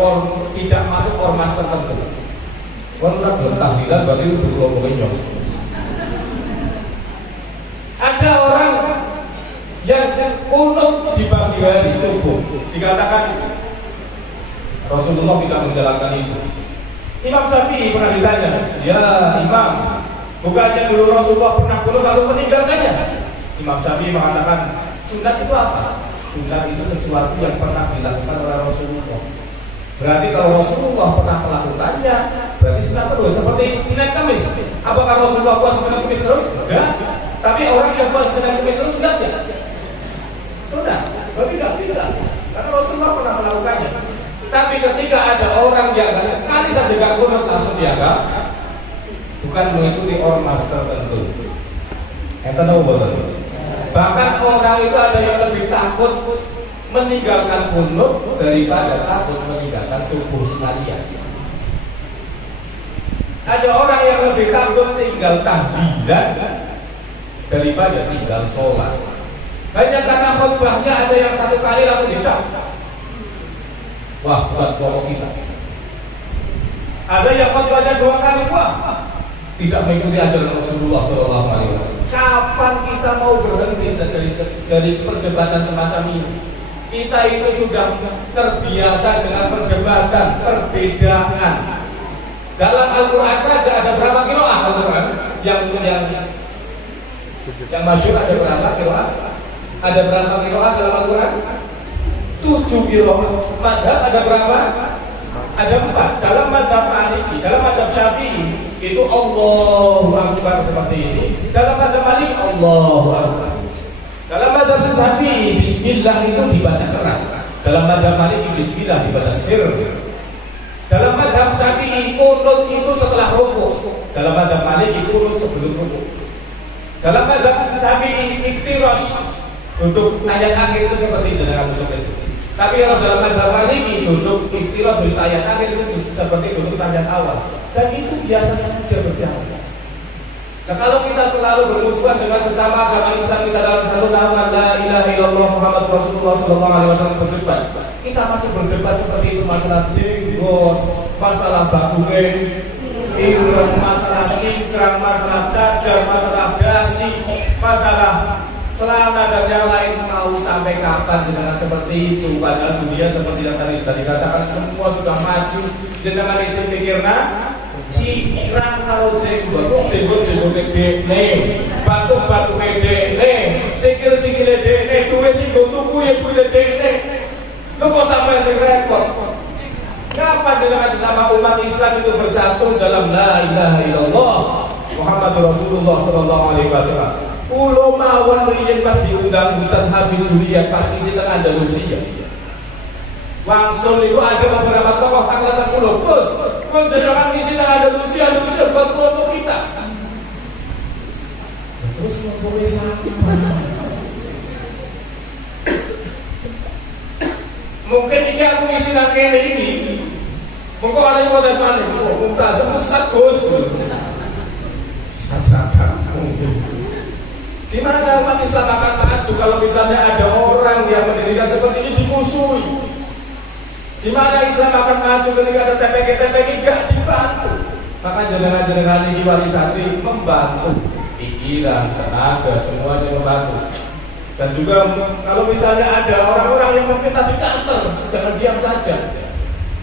tidak masuk ormas tertentu. Orang belum tahlilan berarti itu kelompok kenyong. Ada orang yang untuk di pagi hari subuh, dikatakan Rasulullah tidak menjalankan itu. Imam Syafi'i pernah ditanya, ya Imam, bukannya dulu Rasulullah pernah kunut lalu meninggalkannya? Imam Syafi'i mengatakan, sunat itu apa? Sunat itu sesuatu yang pernah dilakukan oleh Rasulullah. Berarti kalau Rasulullah pernah melakukannya, berarti sunat terus. Seperti Senin Kamis, apakah Rasulullah puasa Senin Kamis terus? Enggak. Tapi orang yang puasa Senin Kamis terus sunatnya? Sunat. Berarti tidak. Karena Rasulullah pernah melakukannya. Tapi ketika ada orang yang sekali saja gak kunut langsung dianggap bukan mengikuti ormas tertentu. Enten tahu betul. Bahkan orang itu ada yang lebih takut meninggalkan kunut daripada takut meninggalkan subuh sekalian. Ada orang yang lebih takut tinggal tahlilan daripada tinggal sholat. Hanya karena khutbahnya ada yang satu kali langsung dicap. Wah, buat kelompok kita. Ada yang khutbahnya 2 kali, wah, tidak mengikuti ajaran Rasulullah SAW. Kapan kita mau berhenti dari perdebatan semacam ini? Kita itu sudah terbiasa dengan perdebatan, perbedaan. Dalam Al-Quran saja ada berapa qiraah Al-Quran? Yang Yang masyhur ada berapa qiraah? Ada berapa qiraah dalam Al-Quran? 7 qiraah. Madhab ada berapa? Ada 4. Dalam madhab Maliki, dalam madhab Syafi'i itu Allahu Akbar seperti ini. Dalam madhab Maliki Allahu Akbar. Dalam madhab Syafi'i Bismillah itu dibaca keras. Dalam madhab Maliki Bismillah dibaca sir. Dalam madhab Syafi'i qunut itu setelah rukuk. Dalam madhab Maliki qunut sebelum rukuk. Dalam madhab Syafi'i iftirash duduk ayat akhir itu seperti itu dengan duduk itu. Tapi kalau dalam madhab Maliki duduk iftirash duduk ayat akhir itu seperti duduk ayat awal. Dan itu biasa saja berjalan. Nah, kalau kita selalu bermusuhan dengan sesama agama Islam, kita dalam satu nama la ilaha illallah Muhammad Rasulullah sallallahu alaihi wasallam berdebat. Kita masih berdebat seperti itu, masalah jenggot, masalah bakuke, ireng, masalah cingkrang, masalah cadar, masalah dasi, masalah celana dan yang lain. Mau sampai kapan jenengan seperti itu? Padahal dunia seperti yang tadi dikatakan semua sudah maju. Jenengan isi pikirna cingkrang kalau jenggot gede, batu gede, sikil gede, duit sing tuku ya duit gede. Lu kok sampai sing repot? Kapan jenengan sesama umat Islam itu bersatu dalam la ilaha illallah Muhammadur Rasulullah sallallahu alaihi wasallam? Pulau mawon riyen pas diundang Ustaz Hafiz Julian pas isi teng Andalusia. Wangsul itu ada beberapa tokoh angkatan pulau. Gus, jenengan isi teng Andalusia buat kelompok kita. Terus kelompok siapa? Mungkin ini aku isi kene ini. Mungkin ada yang protes mana? Muntah sesat Gus. Sesat. Gimana umat Islam akan maju kalau misalnya ada orang yang mendirikan seperti ini dimusuhi? Gimana Islam akan maju ketika ada TPG gak dibantu? Maka jenengan-jenengan ini wali santri membantu pikiran, tenaga, semuanya membantu. Dan juga kalau misalnya ada orang-orang yang mungkin tadi kantor, jangan diam saja.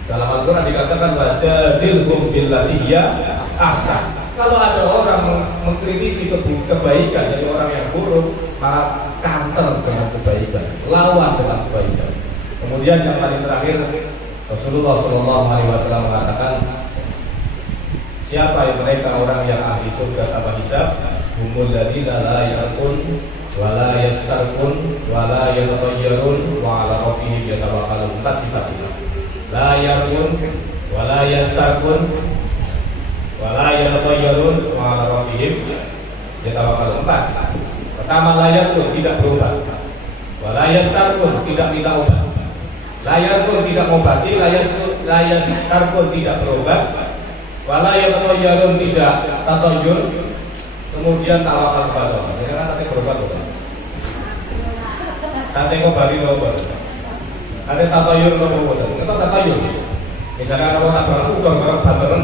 Dalam Al-Quran dikatakan wajadilhum billati hiya ahsan. Kalau ada orang mengkritisi kebaikan dari orang yang buruk, maka kantor dengan kebaikan, lawan dengan kebaikan. Kemudian yang paling terakhir, Rasulullah SAW mengatakan, siapa yang mereka orang yang ahli surga tanpa hisab? Humul ladina la yarqun wa la yastarqun wa la yatatayyarun wa ala rabbihim yatawakkalun. 4 sifat itu. La yarqun wa la yastarqun wa la yatatayyarun wa ala rabbihim yatawakkalun. 4. Pertama, la yarqun, tidak berobat. Wa la yastarqun, tidak minta obat. La yarqun, tidak mengobati. La yastarqun, tidak berobat. Wa la yatatayyarun, tidak tatayyur. Kemudian tawakal kepada Allah. Jadi kan nanti berobat bukan? Nanti kau bagi obat. Nanti tatayur nopo bukan? Kita tatayur. Misalnya kalau tak berlaku kalau banteran,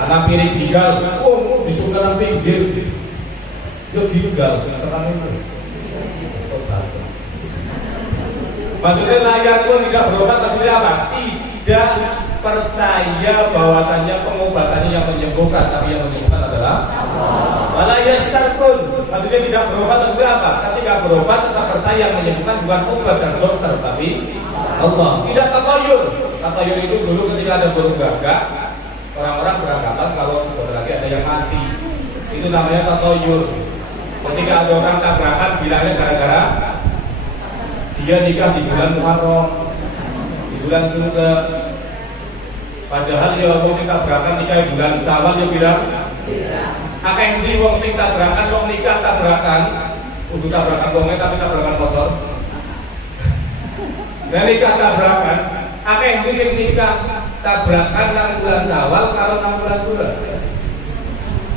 anak piring tinggal, oh disuruh dalam pinggir, yo tinggal, sekarang itu. Maksudnya layar pun tidak berobat, maksudnya apa? Tidak percaya bahwasannya pengobatannya yang menyembuhkan, tapi yang menyembuhkan adalah wala yastarqun. Maksudnya tidak berobat, maksudnya apa? Ketika berobat tetap percaya yang menyembuhkan bukan obat dan dokter, tapi Allah. Tidak tatayur. Tatayur itu dulu ketika ada guru gagak, orang-orang beranggapan kalau sebentar lagi ada yang mati. Itu namanya tatayur. Ketika ada orang tabrakan, bilangnya gara-gara dia nikah di bulan Muharram, di bulan Surga. Padahal ya wong sing tabrakan nikah bulan Syawal ya bilang akeh ndi wong sing tabrakan wong nikah tabrakan kudu tabrakan wonge tapi tabrakan motor. Nah nikah tabrakan akeh ndi sing nikah tabrakan nang bulan Syawal karo nang bulan Syawal.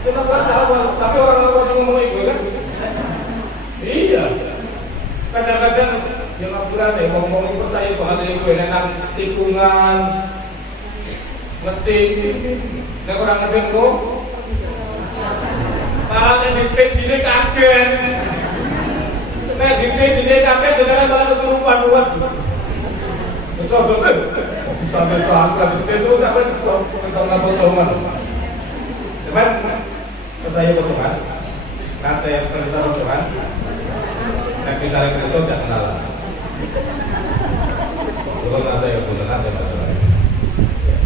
Cuma bulan Syawal, tapi orang-orang masih ngomong itu kan. Iya. Kadang-kadang yang ngapuran ya ngomong percaya banget itu nang tikungan ngetik, nek orang ngetik kok malah ngetik dine kaget. Nek ngetik dine kaget jenengan malah kesurupan buat. Coba sampai saat ngetik itu sampai kita ngapa soman. Cuman saya bocoran. Nate kerja rusuhan. Nek misalnya kerja jangan kenal. Belum nate ya belum nate masalah.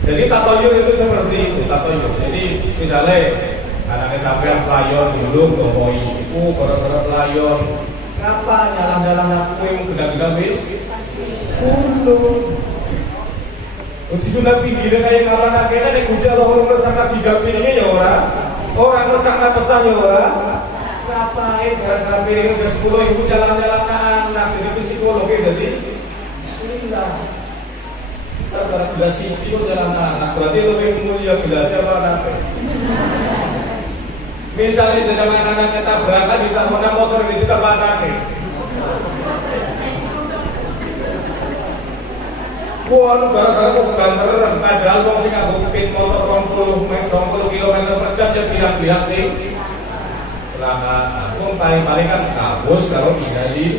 Jadi tatoyur itu seperti itu tatoyur. Jadi misalnya anaknya sampean pelayon dulu ngomoi iku gara-gara pelayon. Ngapa jalan-jalan aku yang gede-gede wis? Kulo. Uji sudah pinggirnya kayak ngapain akhirnya nek Gusti Allah orang resana digampingi ya orang resana pecah ya ngapain gara-gara piring udah 10.000 jalan-jalan ke anak jadi psikologi jadi enggak gara-gara gelas siji kok jalan ke anak berarti lebih mulia gelasnya apa anaknya misalnya jenengan anak kita berangkat di tamunan motor di situ anaknya wah, gara-gara kok banter, padahal wong sing nganggo pin motor 20 km per jam ya bilang-bilang sih. Kecelakaan. Wong paling-paling kan kabus kalau inali.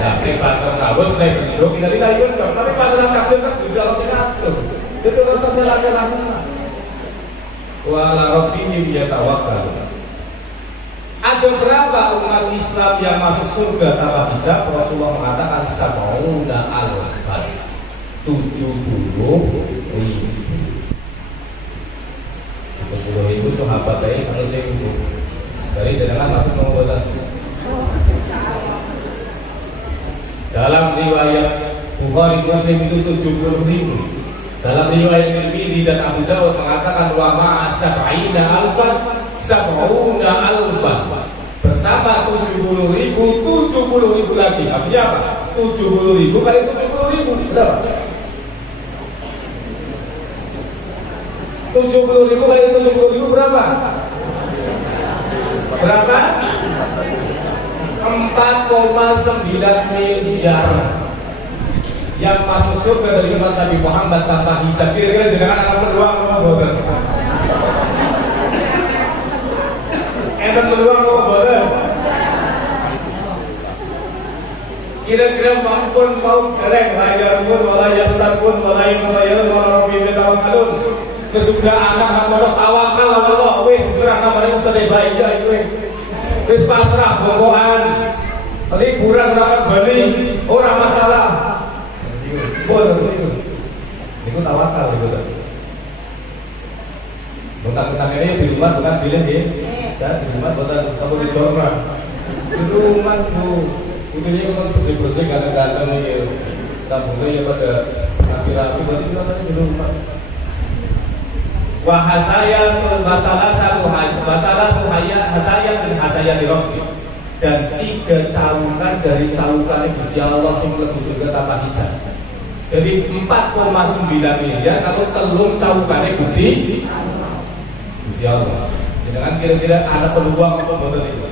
Tapi banter kabus nek sendok inali tayo kan. Tapi pasaran kabel kan bisa langsung ngatur. Itu rasanya laki-laki. Wa la rabbihim yatawakkal. Ada berapa umat Islam yang masuk surga tanpa hisab? Rasulullah mengatakan sab'una alfan. 70.000 sahabat dari 100.000 dari jenengan masuk nombolan dalam riwayat Bukhari Muslim itu 70.000 dalam riwayat Tirmidzi dan Abu Dawud mengatakan wa ma'a sab'ina alfan sab'una alfan bersama 70.000 lagi maksudnya apa? 70.000 kali 70.000 berapa? 70.000 kali 70.000 berapa? Berapa? 4,9 miliar yang masuk surga dari umat Nabi Muhammad tanpa hisab. Kira-kira jenengan anak peluang apa boten? Enten peluang apa boten? Kira-kira mampun mau dereng la yarun wala yastaqun wala yatayyarun wala rabbihim yatawakkalun. Kesudah anak nomor tawakal Allah wis serah namanya Ustaz baik ya wis. Wis pasrah bokohan. Liburan rapat Bali ora masalah. Boleh itu. Niku tawakal itu. Bukan ini di rumah bukan bilang ya. Dan di rumah bukan kamu di jorma. Di rumah Bu. Utuhnya kan bersih-bersih kadang-kadang ya. Tabungnya ya pada rapi-rapi berarti kan di rumah. Wahasayatul masalah hasaya dirobbi dan 3 cawukan dari cawukan Gusti Allah sing mlebu surga tanpa hisab. Jadi 4,9 miliar kalau telung cawukane Gusti Allah. Jangan kira-kira ada peluang apa boten itu.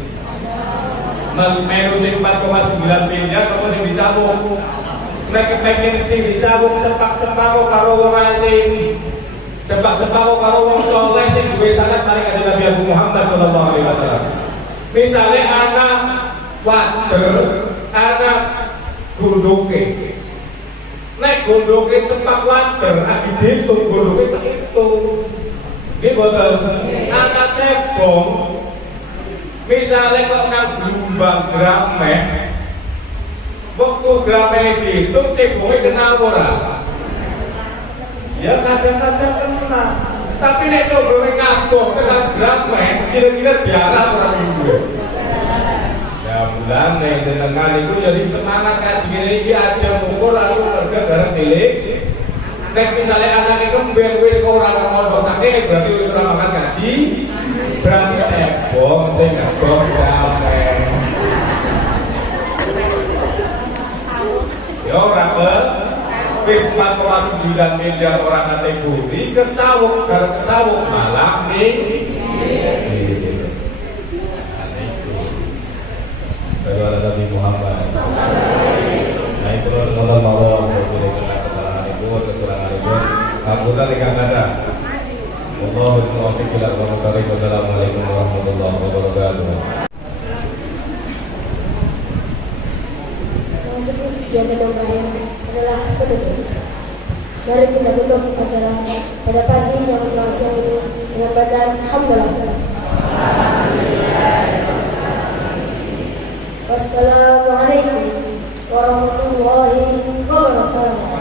Melu sing 4,9 miliar apa sing dicabuk. Nek sing dicabuk cepak-cepak karo wong alim. Cepak-cepak karo wong saleh sing duwe sanad maring Kanjeng Nabi Abu Muhammad sallallahu alaihi wasallam. Misale anak wader, anak gondoke. Nek gondoke cepak wader, agi ditung gondoke ditung. Nggih boten. Anak cebong. Misale kok nang Blumbang Grameh. Waktu Grameh dihitung cebonge kena ora? Ya kadang-kadang kena. Tapi nek coba ngadoh dengan Grameh, kira-kira diarah orang itu. Ya bulan nek jenengan iku ya sing semangat kaji ngene iki aja mukul aku kerja gareng delik. Nek misale anake kemben wis ora ngondokake berarti wis ora makan gaji. Berarti cebong sing ngadoh Grameh. Ya ora wis 4,9 miliar orang kategori kecawuk karena kecawuk malah nih saya Nabi Muhammad nah itu Rasulullah mau dengan kesalahan itu kekurangan itu ngapunten ingkang kathah Wallahu taufiq ila aqwamit. Wassalamualaikum warahmatullahi wabarakatuh. Yang kedua adalah penutup. Mari kita tutup acara pada pagi yang siang ini dengan bacaan hamdalah. Wassalamualaikum warahmatullahi wabarakatuh.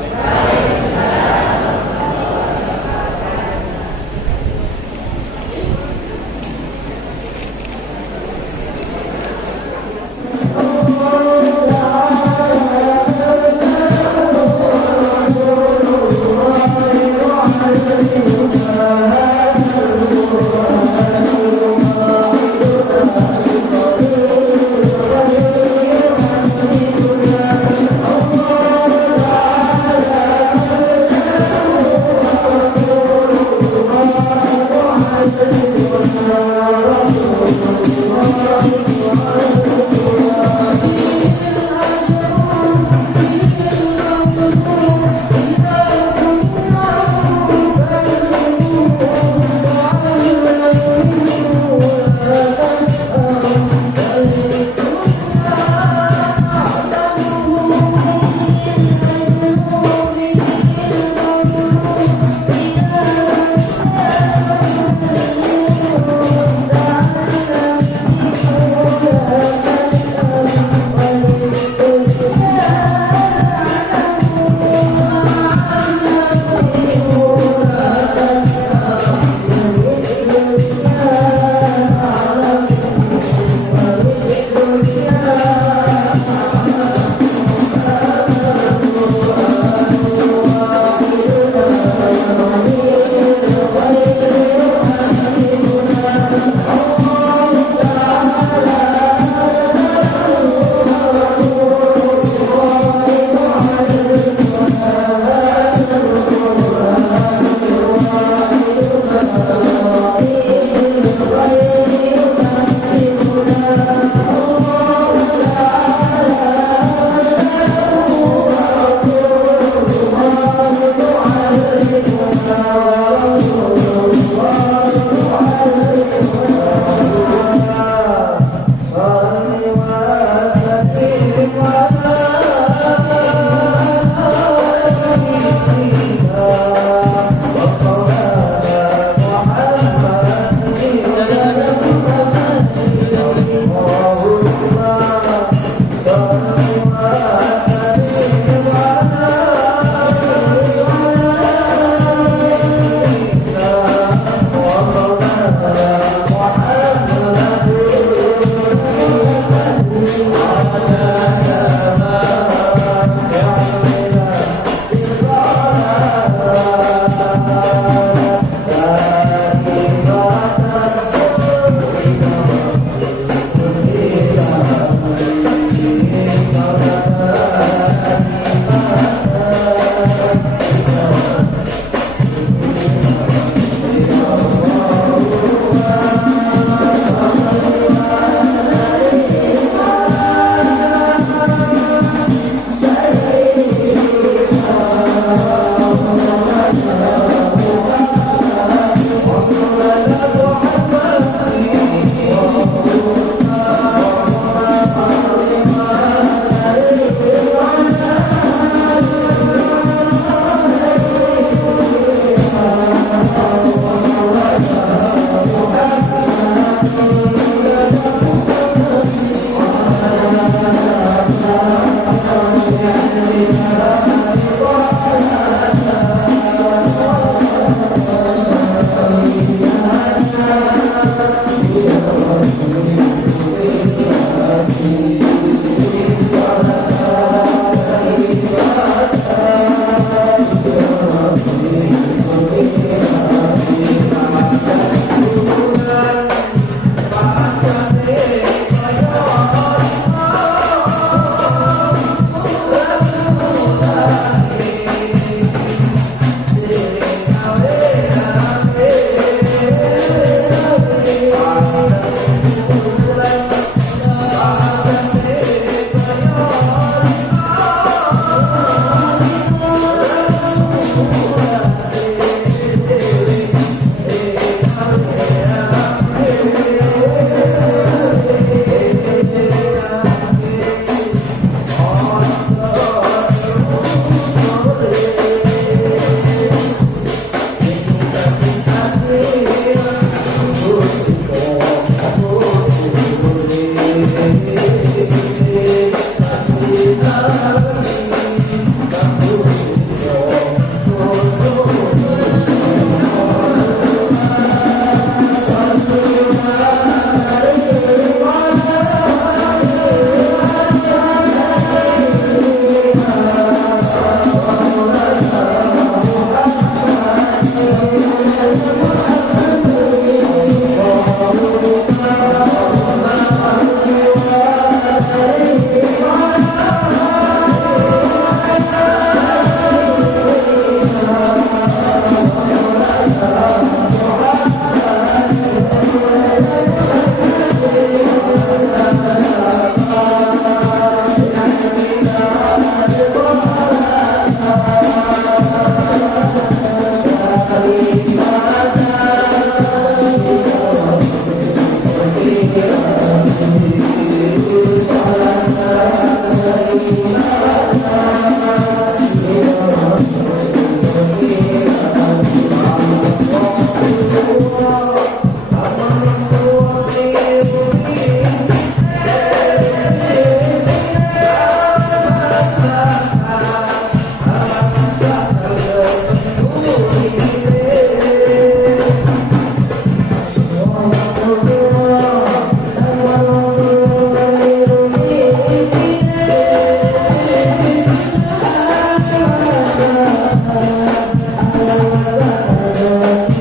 Thank you.